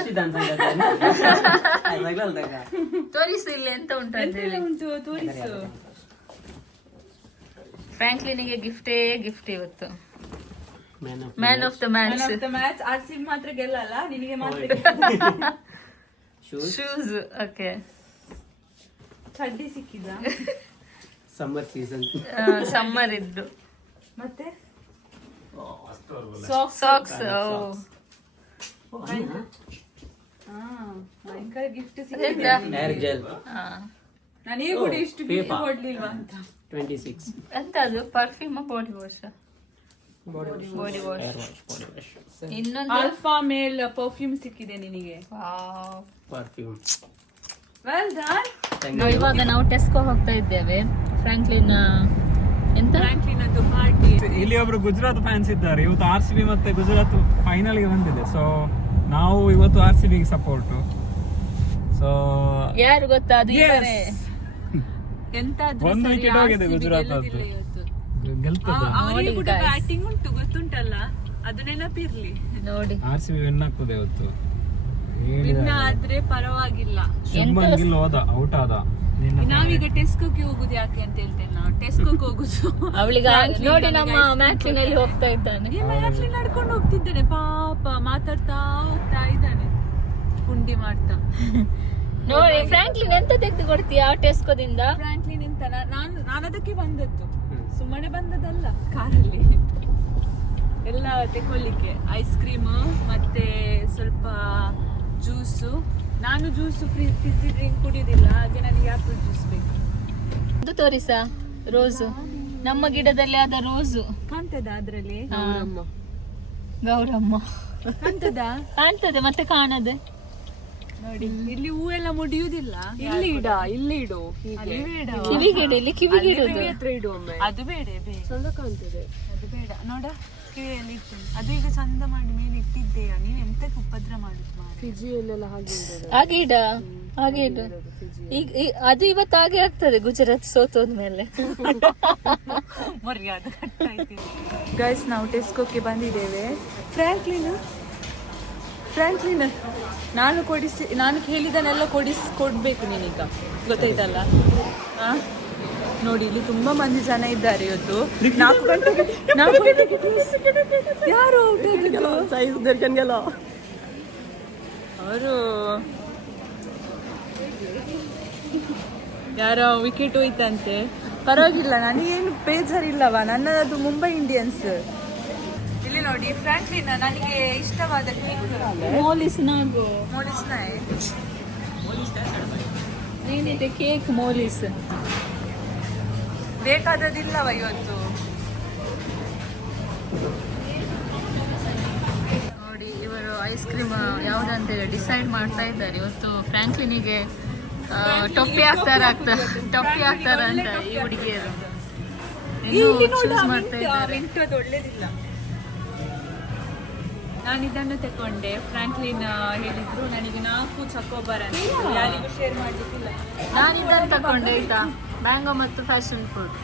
ತೋರಿಸು ಇಲ್ಲಿ ಎಂತ ಉಂಟು ಅಂತ ಹೇಳಿ. ಉಂಟು ತೋರಿಸು. ಫ್ರಾಂಕ್ಲಿನ್ಗೆ ಗಿಫ್ಟ್ ಇವತ್ತು man of the match. Match RCB ಮಾತ್ರ ಗೆಲ್ಲಲ್ಲ, ನಿನಗೆ ಮಾತ್ರ ಶೂಸ್. ಓಕೆ ಚಡ್ಡಿ ಸಿಕ್ಕಿದ ಸಮ್ಮರ್ ಸೀಸನ್. ಸಮ್ಮರ್ ಇದ್ದು ಮತ್ತೆ ಸಾಕ್ಸ್. ಭಯಂಕರ ಗಿಫ್ಟ್ ಸಿಕ್ಕಿದೆ. ಹೇರ್ ಜೆಲ್ ನನಗೆ ಕೂಡ ಇಷ್ಟು ಗಿಫ್ಟ್ ಕೊಡ್ಲಿಲ್ವಾ ಅಂತ. 26 ಎಂತ ಅದು perfume body wash? Body wash. ಇನ್ನೊಂದು ಆಲ್ಫಾ ಮೇಲ್ ಪರ್ಫ್ಯೂಮ್ ಸಿಕ್ಕಿದೆ ನಿನಗೆ. ಪರ್ಫ್ಯೂಮ್. Well done. ಇವಾಗ ನಾವು ಟೆಸ್ಕೋ ಹೋಗ್ತಾ ಇದ್ದೇವೆ. ಫ್ರಾಂಕ್ಲಿನ್ ಎಂತ ಫ್ರಾಂಕ್ಲಿನ್ ಅದು ಪಾರ್ಟಿ. ಇಲ್ಲಿ ಒಬ್ರು ಗುಜರಾತ್ ಫ್ಯಾನ್ಸ್ ಇದ್ದಾರೆ. ಇವತ್ತು RCB ಮತ್ತೆ ಗುಜರಾತ್ ಫೈನಲ್ ಗೆ ಬಂದಿದೆ. ಸೊ ನಾವು ಇವತ್ತು RCB ಗೆ ಸಪೋರ್ಟ್. ಸೊ ಯಾರು ಗೊತ್ತಾ? ಅದು ಇವರೇ. ಎಂತಾದ್ರೂ ಒಂದು ಸರಿ, ವಿಕೆಟ್ ಹೋಗಿದೆ RCB ಗುಜರಾತ್ ಗೆಲ್ಲುದಿಲ್ಲ ಅದು. ಇವತ್ತು. ಗೆಲ್ತದೆ. ಅವನಿಗೆ ಕೂಡ guys. ಬ್ಯಾಟಿಂಗ್ ಉಂಟು ಗೊತ್ತುಂಟಲ್ಲ, ಅದು ನೆನಪಿರ್ಲಿ. ನೋಡಿ RCB ವಿನ್ ಆಗ್ತದೆ ಇವತ್ತು. ವಿನ್ ಆದ್ರೆ ಪರವಾಗಿಲ್ಲ. ಶುಭ್ಮನ್ ಗಿಲ್ ಹೋದ, ಔಟ್ ಆದ. ನಾವೀಗ ಟೆಸ್ಕೋಗೆ ಹೋಗುದು ಯಾಕೆ ಅಂತ ಹೇಳ್ತೇನೆ. ನಾವು ಟೆಸ್ಕೋಗೆ ಹೋಗುದು. ಅವಳಿಗೆ ನೋಡಿ ನಮ್ಮ ಮ್ಯಾಚಿನಲ್ಲಿ ಹೋಗ್ತಾ ಇದ್ದಾನೆ. ಮ್ಯಾಚ್ಲಿ ನಡ್ಕೊಂಡು ಹೋಗ್ತಿದ್ದಾನೆ ಪಾಪ, ಮಾತಾಡ್ತಾ ಹೋಗ್ತಾ ಇದ್ದಾನೆ ಪುಂಡಿ ಮಾಡ್ತಾ. ನೋಡಿ ಫ್ರಾಂಕ್ಲಿನ್ ಎಂತ ತೆಗೆದು ಕೊಡ್ತೀಯಾ ಟೆಸ್ಕೋದಿಂದ? ಫ್ರಾಂಕ್ಲಿನ್ ಎಂತ ನಾನು ಅದಕ್ಕೆ ಬಂದದ್ದು, ಸುಮ್ಮನೆ ಬಂದದಲ್ಲ. ಕಾರಲ್ಲಿ ಎಲ್ಲ ತೆಕೊಳ್ಳಿಕ್ಕೆ ಐಸ್ ಕ್ರೀಮ್ ಮತ್ತೆ ಸ್ವಲ್ಪ ಜ್ಯೂಸು. ನಾನು ಜ್ಯೂಸು ಫಿಜಿ ಡ್ರಿಂಕ್ ಕುಡಿಯೋದಿಲ್ಲ, ಹಾಗೆ ನನಗೆ ಆಪಲ್ ಜ್ಯೂಸ್ ಬೇಕು. ಅದು ತೋರಿಸಾ ರೋಸು, ನಮ್ಮ ಗಿಡದಲ್ಲಿ ಆದ ರೋಸು ಕಾಣ್ತದ ಅದ್ರಲ್ಲಿ? ಗೌರಮ್ಮ ಕಾಣ್ತದ ಮತ್ತೆ ಕಾಣದೆ. ನೋಡಿ ಇಲ್ಲಿ ಹೂವೆಲ್ಲ ಮುಡಿಯುವುದಿಲ್ಲ. ಇಲ್ಲಿ ಇಡು ಕಿವಿಗಿಡುದು. ಅದು ಬೇಡ ಚಂದ ಕಾಣ್ತದೆ. ಅದು ಬೇಡ ನೋಡ, ಕಿವಿಯಲ್ಲಿ ಇಟ್ಟು ಅದು ಈಗ ಚಂದ ಮಾಡಿ ಮೇಲೆ ಇಟ್ಟಿದ್ದೇಯ. ನೀನ್ ಎಂತಕ್ಕೆ ಉಪದ್ರ ಮಾಡುದು ಮಾರ್ರೆ. ಫಿಜಿಯಲ್ಲೆಲ್ಲ ಹಾಗೆ ಇರೋದು. ಹಾಗೆ ಇಡು. ಈಗ ಅದು ಇವತ್ತು ಹಾಗೆ ಆಗ್ತದೆ ಗುಜರಾತ್ ಸೋತೋದ್ಮೇಲೆ. ಮರ್ಯಾದೆ ಗೈಸ್, ನಾವು ಟೆಸ್ಕೋಕ್ಕೆ ಬಂದಿದ್ದೇವೆ. ಫ್ರಾಂಕ್ಲಿನ್ ನಾನು ಹೇಳಿದನೆಲ್ಲ ಕೊಡ್ಬೇಕು ನೀನೀಗ, ಗೊತ್ತಾಯ್ತಲ್ಲ? ನೋಡಿ ಇಲ್ಲಿ ತುಂಬಾ ಮಂದಿ ಜನ ಇದ್ದಾರೆ ಇವತ್ತು. 4 ಗಂಟೆಗೆ ಯಾರು ಅವರು ಯಾರೋ ವಿಕೆಟ್ ಹೋಯ್ತಂತೆ. ಪರವಾಗಿಲ್ಲ, ನನಗೇನು ಬೇಜಾರಿಲ್ಲವಾ, ನನ್ನದು ಮುಂಬೈ ಇಂಡಿಯನ್ಸ್. ಇಲ್ಲಿ ನೋಡಿ ಫ್ರಾಂಕ್ಲಿನ್ ನನಗೆ ಇಷ್ಟವಾದ ಮೋಲಿಸ್ ನಾಗು ಏನಿದೆ ಕೇಕ್ ಮೋಲಿಸ್ ಬೇಕಾದದಿಲ್ಲವ ಇವತ್ತು. ನೋಡಿ ಇವರು ಐಸ್ ಕ್ರೀಮ್ ಯಾವ್ದಂತೇಳಿ ಡಿಸೈಡ್ ಮಾಡ್ತಾ ಇದ್ದಾರೆ. ಇವತ್ತು ಫ್ರಾಂಕ್ಲಿನಿಗೆ ಟೊಪ್ಪಿ ಹಾಕ್ತಾರ ಅಂತ ಈ ಹುಡುಗಿಯರು ಚೂಸ್ ಮಾಡ್ತಾ ಇದ್ದಾರೆ. ಒಳ್ಳೇದಿಲ್ಲ. ನಾನು ಇದನ್ನು ತಕೊಂಡೆ. ಫ್ರಾಂಕ್ಲಿನ್ ಹೇಳಿದ್ರು ನನಗೆ 4 ಚಕೋಬಾರ್ ಅಂತ, ಯಾರಿಗೂ ಶೇರ್ ಮಾಡ್ಲಿಕ್ಕಿಲ್ಲ. ನಾನು ಇದನ್ನು ತಕೊಂಡೆ ಆಯ್ತಾ, ಮ್ಯಾಂಗೋ ಮತ್ತು ಫ್ಯಾಷನ್ ಫ್ರೂಟ್.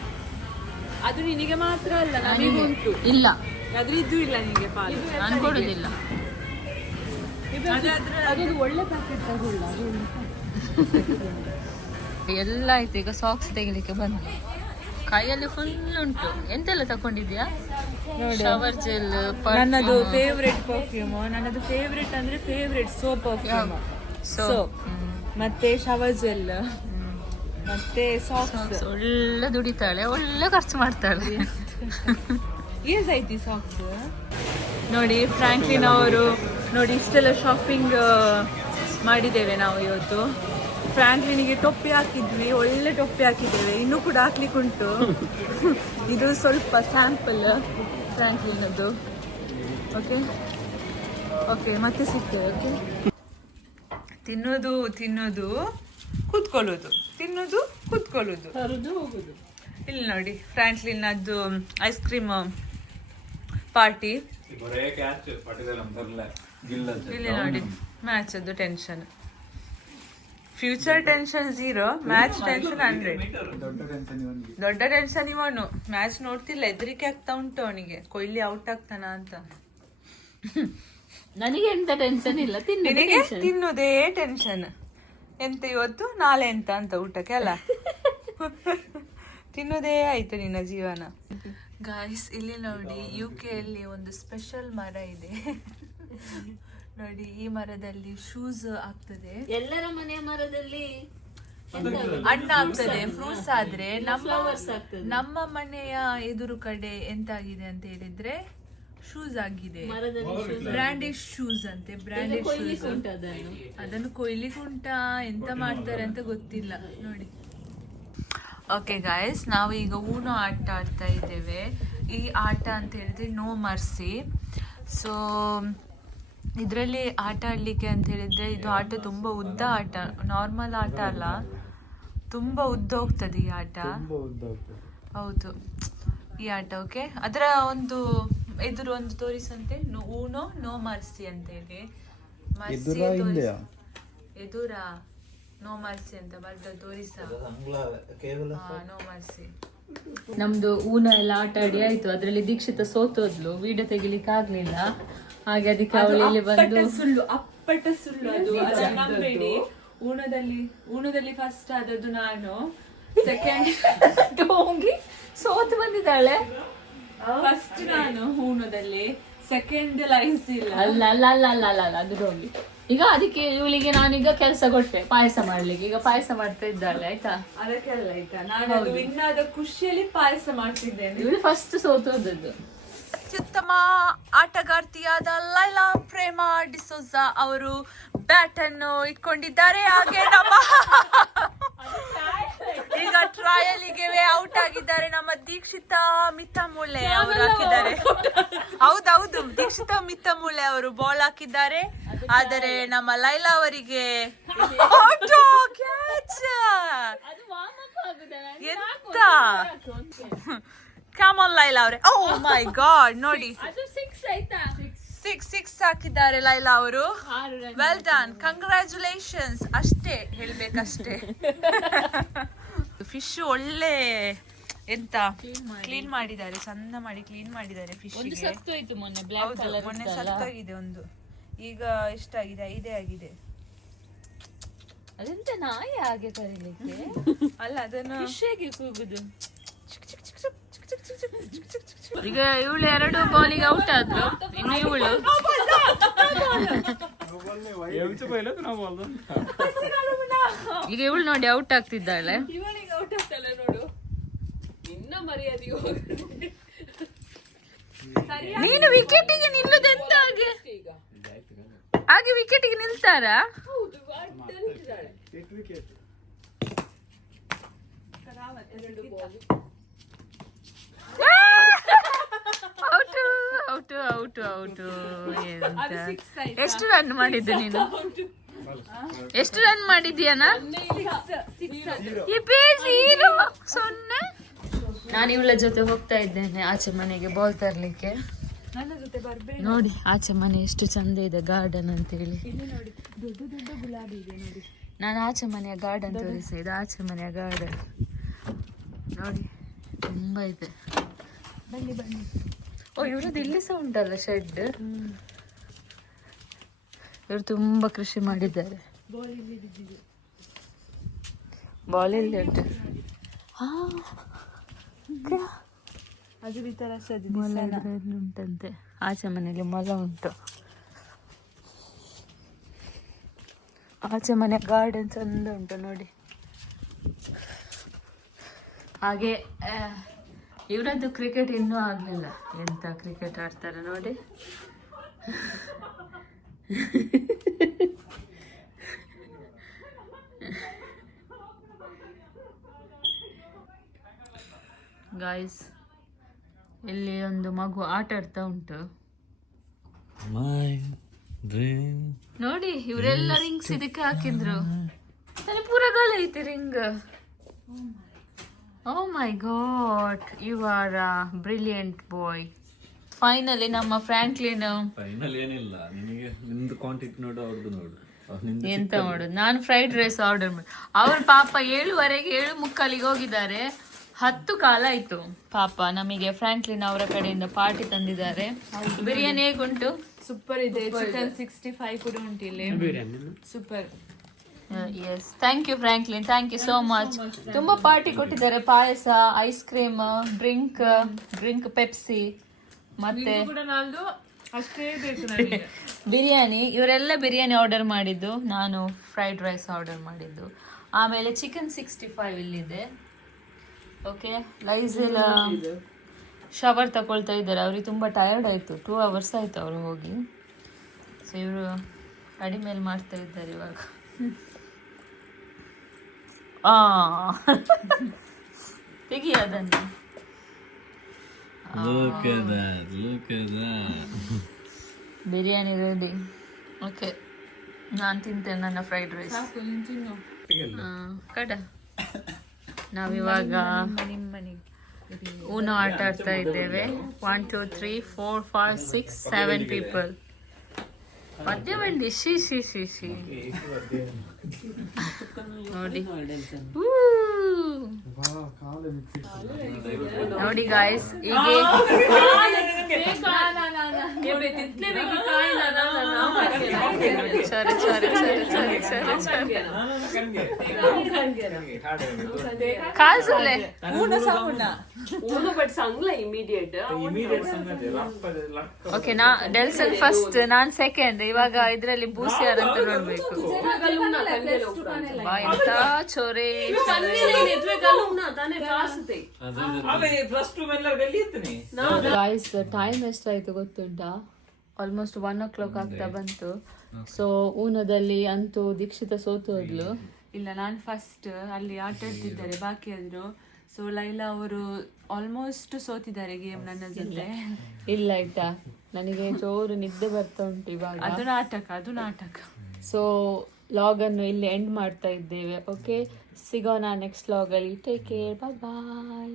ಅದು ನಿನಗೆ ಮಾತ್ರ ಅಲ್ಲ, ನನಗೆ ಉಂಟು. ಇಲ್ಲ ಅದ್ರಿದ್ದು ಇಲ್ಲ ನಿನಗೆ ಪಾಲು, ನಾನು ಕೊಡುದಿಲ್ಲ. ಅದೊಂದು ಒಳ್ಳೆ ಪ್ಯಾಕೆಟ್ ತಗೊಳ್ಳ. ಎಲ್ಲ ಆಯ್ತು. ಈಗ ಸಾಕ್ಸ್ ತೆಗಿಲಿಕ್ಕೆ ಬಂದು ಕೈಯಲ್ಲಿ ಫುಲ್ ಉಂಟು. ಎಂತೆಲ್ಲ ತಕೊಂಡಿದ್ಯಾ? ಶವರ್ ಜೆಲ್, ನನ್ನದು ಫೇವ್ರೆಟ್ ಪರ್ಫ್ಯೂಮ್. ನನ್ನದು ಫೇವ್ರೆಟ್ ಅಂದ್ರೆ ಫೇವ್ರೆಟ್ ಸೋಪ್ ಪರ್ಫ್ಯೂಮ್, ಸೋಪ್ ಮತ್ತೆ ಶವರ್ ಜೆಲ್ ಮತ್ತೆ ಸಾಕ್ಸ್ ಒಳ್ಳೆ ದುಡಿತಾಳೆ, ಒಳ್ಳೆ ಖರ್ಚು ಮಾಡ್ತಾಳೆ. ಐತಿ ಸಾಕ್ಸ್ ನೋಡಿ. ಫ್ರಾಂಕ್ಲಿನ್ ಅವರು ನೋಡಿ ಇಷ್ಟೆಲ್ಲ ಶಾಪಿಂಗ್ ಮಾಡಿದ್ದೇವೆ ನಾವು ಇವತ್ತು. ಫ್ರಾಂಕ್ಲಿನಿಗೆ ಟೊಪ್ಪಿ ಹಾಕಿದ್ವಿ, ಒಳ್ಳೆ ಟೊಪ್ಪಿ ಹಾಕಿದ್ದೇವೆ, ಇನ್ನೂ ಕೂಡ ಹಾಕ್ಲಿಕ್ಕೆ ಉಂಟು. ಇದು ಸ್ವಲ್ಪ ಸ್ಯಾಂಪಲ್ ಫ್ರಾಂಕ್ಲಿನದ್ದು. ಓಕೆ ಓಕೆ, ಮತ್ತೆ ಸಿಗ್ತೇವೆ. ಓಕೆ, ತಿನ್ನೋದು ತಿನ್ನೋದು ಕೂತ್ಕೊಳ್ಳೋದು, ತಿನ್ನೋದು ಕೂತ್ಕೊಳ್ಳೋದು, ಇಲ್ಲಿ ನೋಡಿ ಫ್ರಾಂಕ್ಲಿನ್ ಅದು ಐಸ್ ಕ್ರೀಮ್ ಪಾರ್ಟಿ. ಇಲ್ಲಿ ನೋಡಿ ಮ್ಯಾಚ್ ಅದು tension, future tension 0, match tension 100. ದೊಡ್ಡ ಟೆನ್ಷನ್ ಇವನು, ಮ್ಯಾಚ್ ನೋಡ್ತಿಲ್ಲ, ಹೆದರಿಕೆ ಆಗ್ತಾ ಉಂಟು ಅವನಿಗೆ, ಕೊಹ್ಲಿ ಔಟ್ ಆಗ್ತಾನ ಅಂತ. ನನಗೆ ಎಂತ ಟೆನ್ಷನ್ ಇಲ್ಲ, ನಿನಗೆ ತಿನ್ನುವುದೇ ಟೆನ್ಷನ್. ಎಂತ ಇವತ್ತು ನಾಳೆ ಎಂತ ಅಂತ ಊಟಕ್ಕೆ ಅಲ್ಲ, ತಿನ್ನೋದೇ ಆಯ್ತು ನಿನ್ನ ಜೀವನ. ಗಾಯ್ಸ್ ಇಲ್ಲಿ ನೋಡಿ, UK ಅಲ್ಲಿ ಒಂದು ಸ್ಪೆಷಲ್ ಮರ ಇದೆ ನೋಡಿ. ಈ ಮರದಲ್ಲಿ ಶೂಸ್ ಆಗ್ತದೆ, ಎಲ್ಲರ ಮನೆಯ ಮರದಲ್ಲಿ ಹಣ್ಣು ಆಗ್ತದೆ, ಫ್ರೂಟ್ಸ್ ಆದ್ರೆ ನಮ್ಮ ಮನೆಯ ಎದುರು ಕಡೆ ಎಂತಾಗಿದೆ ಅಂತ ಹೇಳಿದ್ರೆ ಶೂಸ್ ಆಗಿದೆ. ಬ್ರಾಂಡೆಡ್ ಶೂಸ್ ಅಂತೆ, ಬ್ರಾಂಡೆಡ್ ಶೂಸ್. ಅದನ್ನು ಕೊಯ್ಲಿಕ್ಕೆ ಉಂಟಾ, ಎಂತ ಮಾಡ್ತಾರೆ ಅಂತ ಗೊತ್ತಿಲ್ಲ ನೋಡಿ. ಓಕೆ ಗಾಯ್ಸ್, ನಾವು ಈಗ ಊನೋ ಆಟ ಆಡ್ತಾ ಇದ್ದೇವೆ. ಈ ಆಟ ಅಂತ ಹೇಳಿದ್ರೆ ನೋ ಮರ್ಸಿ. ಸೊ ಇದರಲ್ಲಿ ಆಟ ಆಡಲಿಕ್ಕೆ ಅಂತ ಹೇಳಿದ್ರೆ, ಇದು ಆಟ ತುಂಬ ಉದ್ದ ಆಟ, ನಾರ್ಮಲ್ ಆಟ ಅಲ್ಲ, ತುಂಬ ಉದ್ದ ಹೋಗ್ತದೆ ಈ ಆಟ. ಹೌದು, ಈ ಆಟ. ಓಕೆ, ಅದರ ಒಂದು ಎದುರು ಒಂದು ತೋರಿಸಂತೆ, ಊನೋ ನೋ ಮರ್ಸಿ ಅಂತ ಹೇಳಿ. ಮರ್ಸಿ ಎದುರ ನೋ ಮರ್ಸಿ ಅಂತ ಬರ್ದ ತೋರಿಸ, ನೋ ಮರ್ಸಿ. ನಮ್ದು ಊನ ಎಲ್ಲ ಆಟ ಆಡಿ ಆಯ್ತು. ಅದ್ರಲ್ಲಿ ದೀಕ್ಷಿತ ಸೋತೋದ್ಲು, ವಿಡಿಯೋ ತೆಗಿಲಿಕ್ಕೆ ಆಗ್ಲಿಲ್ಲ. ಹಾಗೆ ಅದಕ್ಕೆ ಅವಳು ಇಲ್ಲಿ ಬಂದು ಅಪ್ಪಟ ಸುಳ್ಳು ಅದು, ಅದನ್ನ ನಂಬೇಡಿ. ಊನದಲ್ಲಿ ಫಸ್ಟ್ ಆದದ್ದು ನಾನು, ಸೆಕೆಂಡ್ ಹೋಗಿ ಸೋತು ಬಂದಿದ್ದಾಳೆ. ಫಸ್ಟ್ ನಾನು ಊನದಲ್ಲಿ, ಸೆಕೆಂಡ್ ಲೈನ್ಸ್ ಇಲ್ಲ. ಅಲ್ಲ ಅಲ್ಲ ಅಲ್ಲ ಅಲ್ಲ ಅಲ್ಲ ಅಲ್ಲ, ಅದು ಹೋಗಿ. ಈಗ ಅದಕ್ಕೆ ಇವಳಿಗೆ ನಾನೀಗ ಕೆಲಸ ಕೊಟ್ಟೆ ಪಾಯಸ ಮಾಡ್ಲಿಕ್ಕೆ, ಈಗ ಪಾಯಸ ಮಾಡ್ತಾ ಇದ್ದಾಳೆ. ಆಯ್ತಾ, ಅದಕ್ಕೆಲ್ಲ ಈಗ ನಾನು ವಿನ್ ಆದ ಖುಷಿಯಲ್ಲಿ ಪಾಯಸ ಮಾಡ್ತಿದ್ದೇನೆ. ಇವಳು ಫಸ್ಟ್ ಸೋತೋದದ್ದು. ಅತ್ಯುತ್ತಮ ಆಟಗಾರ್ತಿಯಾದ ಲೈಲಾ ಪ್ರೇಮ ಡಿಸೋಜಾ ಅವರು ಬ್ಯಾಟ್ ಅನ್ನು ಇಟ್ಕೊಂಡಿದ್ದಾರೆ. ಹಾಗೆ ನಮ್ಮ ಈಗ ಟ್ರಯಲಿಗೆ ಔಟ್ ಆಗಿದ್ದಾರೆ ನಮ್ಮ ದೀಕ್ಷಿತಾ ಮಿತ್ತಮೂಳೆ ಅವರು ಹಾಕಿದ್ದಾರೆ. ಹೌದೌದು, ದೀಕ್ಷಿತಾ ಮಿತ್ತಮೂಳೆ ಅವರು ಬಾಲ್ ಹಾಕಿದ್ದಾರೆ. ಆದರೆ ನಮ್ಮ ಲೈಲಾ ಅವರಿಗೆ ಎಂತ ಕಾಮನ್ ಲೈಲಾ ಅವರೇ. ಓ ಮೈ ಗಾಡ್, ನೋಡಿ 6 ಹಾಕಿದ್ದಾರೆ ಲೈಲಾ ಅವರು. Well done, congratulations. ಅಷ್ಟೇ ಹೇಳ್ಬೇಕಷ್ಟೇ. ಫಿಶ್ ಒಳ್ಳೆ ಎಂತ ಕ್ಲೀನ್ ಮಾಡಿದ್ದಾರೆ, ಚಂದ ಮಾಡಿ ಕ್ಲೀನ್ ಮಾಡಿದ್ದಾರೆ ಫಿಶ್. ಮೊನ್ನೆ ಸತ್ತೋಗಿದೆ ಒಂದು, ಈಗ ಎಷ್ಟಾಗಿದೆ, 5 ಆಗಿದೆ. ಅದೆಂತ ನಾಯಿ ಹಾಗೆ ಕರೀಲಿಕ್ಕೆ ಅಲ್ಲ, ಅದನ್ನು ಕೂಗುದು. ಈಗ ಇವಳು 2 ಬಾಲಿಗೆ ಔಟ್ ಆದ್ಲು, ಇನ್ನು ಇವಳು ಈಗ ಇವಳು ನೋಡಿ ಔಟ್ ಆಗ್ತಿದ್ದಾಳೆ. ನೀನು ವಿಕೆಟಿಗೆ ನಿಲ್ಲುದೆಂತ ಹಾಗೆ ವಿಕೆಟಿಗೆ ನಿಲ್ತಾರಾ? Out out out. ಎಷ್ಟು ರನ್ ಮಾಡಿದ್ದೆ ನೀನು? ಎಷ್ಟು ರನ್ ಮಾಡಿದ್ಯಾನ? 0. ನಾನು ಇವಳ ಜೊತೆ ಹೋಗ್ತಾ ಇದ್ದೇನೆ ಆಚೆ ಮನೆಗೆ ಬಾಲ್ ತರ್ಲಿಕ್ಕೆ. ನನ್ನ ಜೊತೆ ಬರ್ಬೇಡಿ. ನೋಡಿ ಆಚೆ ಮನೆ ಎಷ್ಟು ಚಂದ ಇದೆ, ಗಾರ್ಡನ್ ಅಂತ ಹೇಳಿ. ನೋಡಿ ದೊಡ್ಡ ದೊಡ್ಡ ಗುಲಾಬಿ ಇದೆ ನೋಡಿ. ನಾನು ಆಚೆ ಮನೆಯ ಗಾರ್ಡನ್ ತೋರಿಸಿ, ಇದು ಆಚೆ ಮನೆಯ ಗಾರ್ಡನ್ ನೋಡಿ, ತುಂಬಾ ಇದೆ. ಬನ್ನಿ ಬನ್ನಿ. ಓ, ಇವ್ರದ್ದು ಇಲ್ಲಿ ಸಹ ಉಂಟಲ್ಲ ಶೆಡ್. ಇವರು ತುಂಬಾ ಕೃಷಿ ಮಾಡಿದ್ದಾರೆ. ಬಾಲ್ ಇಲ್ಲಿ ಉಂಟು. ಅದು ಈ ತರ ಮೊಲ ಉಂಟಂತೆ ಆಚೆ ಮನೆಯಲ್ಲಿ, ಮೊಲ ಉಂಟು. ಆಚೆ ಮನೆ ಗಾರ್ಡನ್ ಚಂದ ಉಂಟು ನೋಡಿ. ಹಾಗೆ ಇವರದ್ದು ಕ್ರಿಕೆಟ್ ಇನ್ನೂ ಆಗಲಿಲ್ಲ. ಎಂತ ಕ್ರಿಕೆಟ್ ಆಡ್ತಾರೆ ನೋಡಿ. ಗಾಯ್ಸ್, ಇಲ್ಲಿ ಒಂದು ಮಗು ಆಟ ಆಡ್ತಾ ಉಂಟು ನೋಡಿ. ಇವರೆಲ್ಲ ರಿಂಗ್ಸ್ ಇದಕ್ಕೆ ಹಾಕಿದ್ರು. ನನಗೆ ಪೂರ ಗಾಲ ಐತಿ ring. Oh my god, you are a brilliant boy. Finally ನಮ್ಮ ಫ್ರಾಂಕ್ಲಿನ್. ಫೈನಲ್ ಏನಿಲ್ಲ, ನಿನಗೆ ನಿಂದು ಕ್ವಾಂಟಿಟಿ ನೋಡು, ಅವ್ರದ್ದು ನೋಡು. ಎಂತ ಮಾಡೋದು, ನಾನು ಫ್ರೈಡ್ ರೈಸ್ ಆರ್ಡರ್ ಮಾಡಿ. ಅವ್ರ ಪಾಪ 7:15 7:45 ಹೋಗಿದ್ದಾರೆ. 10 ಕಾಲ ಆಯ್ತು ಪಾಪ. ನಮಗೆ ಫ್ರಾಂಕ್ಲಿನ್ ಅವರ ಕಡೆಯಿಂದ ಪಾರ್ಟಿ ತಂದಿದ್ದಾರೆ. ಬಿರಿಯಾನಿ ಹೇಗುಂಟು? ಸೂಪರ್ ಇದೆ. ಚಿಕನ್ 65 ಕೂಡ ಉಂಟು ಇಲ್ಲಿ. Super. Yes, thank you Franklin, thank you so much. ತುಂಬಾ ಪಾರ್ಟಿ ಕೊಟ್ಟಿದ್ದಾರೆ. ಪಾಯಸ, ಐಸ್ ಕ್ರೀಮ್, ಡ್ರಿಂಕ್ ಪೆಪ್ಸಿ, ಮತ್ತೆ ಅಷ್ಟೇ ಬೇಕು ನನಗೆ. ಬಿರಿಯಾನಿ. ಇವರೆಲ್ಲ ಬಿರಿಯಾನಿ ಆರ್ಡರ್ ಮಾಡಿದ್ದು, ನಾನು ಫ್ರೈಡ್ ರೈಸ್ ಆರ್ಡರ್ ಮಾಡಿದ್ದು. ಆಮೇಲೆ ಚಿಕನ್ 65 ಇಲ್ಲಿದೆ. ಓಕೆ, ಲೈಸೆಲ್ಲ ಶವರ್ ತಗೊಳ್ತಾ ಇದ್ದಾರೆ. ಅವ್ರಿಗೆ ತುಂಬ ಟಯರ್ಡ್ ಆಯಿತು. 2 hours ಆಯಿತು ಅವರು ಹೋಗಿ. ಸೊ ಇವರು ಅಡಿಮೇಲೆ ಮಾಡ್ತಾ ಇದ್ದಾರೆ ಇವಾಗ. ತೆಗಿ ಅದನ್ನು. ಬಿರಿಯಾನಿ ರೆಡಿ. ಓಕೆ, ನಾನು ತಿಂತೇನೆ ನನ್ನ ಫ್ರೈಡ್ ರೈಸ್. ಕಡ ನಾವಿವಾಗ ಊನೋ ಆಟ ಆಡ್ತಾ ಇದ್ದೇವೆ. 1 2 3 4 5 6 7 ಪೀಪಲ್. ಮಧ್ಯ ಬಂಡಿ ಶಿ ನೋಡಿ. ನೋಡಿ ಗಾಯ್ಸ್, ಹೀಗೆ ಕಾಲ್ಸಲ್ಲೇ ಓಕೆ. ಡೆಲ್ಸನ್ ಫಸ್ಟ್, ನಾನ್ ಸೆಕೆಂಡ್. ಇವಾಗ ಇದ್ರಲ್ಲಿ ಬೂಸಿ ಯಾರಂತ ನೋಡ್ಬೇಕು. ಎಂತ ಚೋರೆ. ಗಾಯ್ಸ್, ಟೈಮ್ ಎಷ್ಟಾಯ್ತು ಗೊತ್ತುಂಟಾ? ಆಲ್ಮೋಸ್ಟ್ 1 o'clock ಆಗ್ತಾ ಬಂತು. ಸೊ ಊನದಲ್ಲಿ ಅಂತೂ ದೀಕ್ಷಿತ ಸೋತು ಹೋದ್ಲು. ಇಲ್ಲ, ನಾನು ಫಸ್ಟ್ ಅಲ್ಲಿ ಆಟ ಆಡ್ತಿದ್ದಾರೆ, ಬಾಕಿ ಆದ್ರು. ಸೊ ಲೈಲಾ ಅವರು ಆಲ್ಮೋಸ್ಟ್ ಸೋತಿದ್ದಾರೆ ಗೇಮ್ ನನ್ನ ಜೊತೆ. ಇಲ್ಲ ಆಯ್ತಾ, ನನಗೆ ಜೋರು ನಿದ್ದೆ ಬರ್ತಾ ಉಂಟು ಇವಾಗ. ಅದು ನಾಟಕ. ಸೊ ಲಾಗನ್ನು ಇಲ್ಲಿ ಎಂಡ್ ಮಾಡ್ತಾ ಇದ್ದೇವೆ. ಓಕೆ, ಸಿಗೋಣ ನೆಕ್ಸ್ಟ್ ಲಾಗಲ್ಲಿ. ಟೇಕ್ ಕೇರ್, ಬಾಯ್.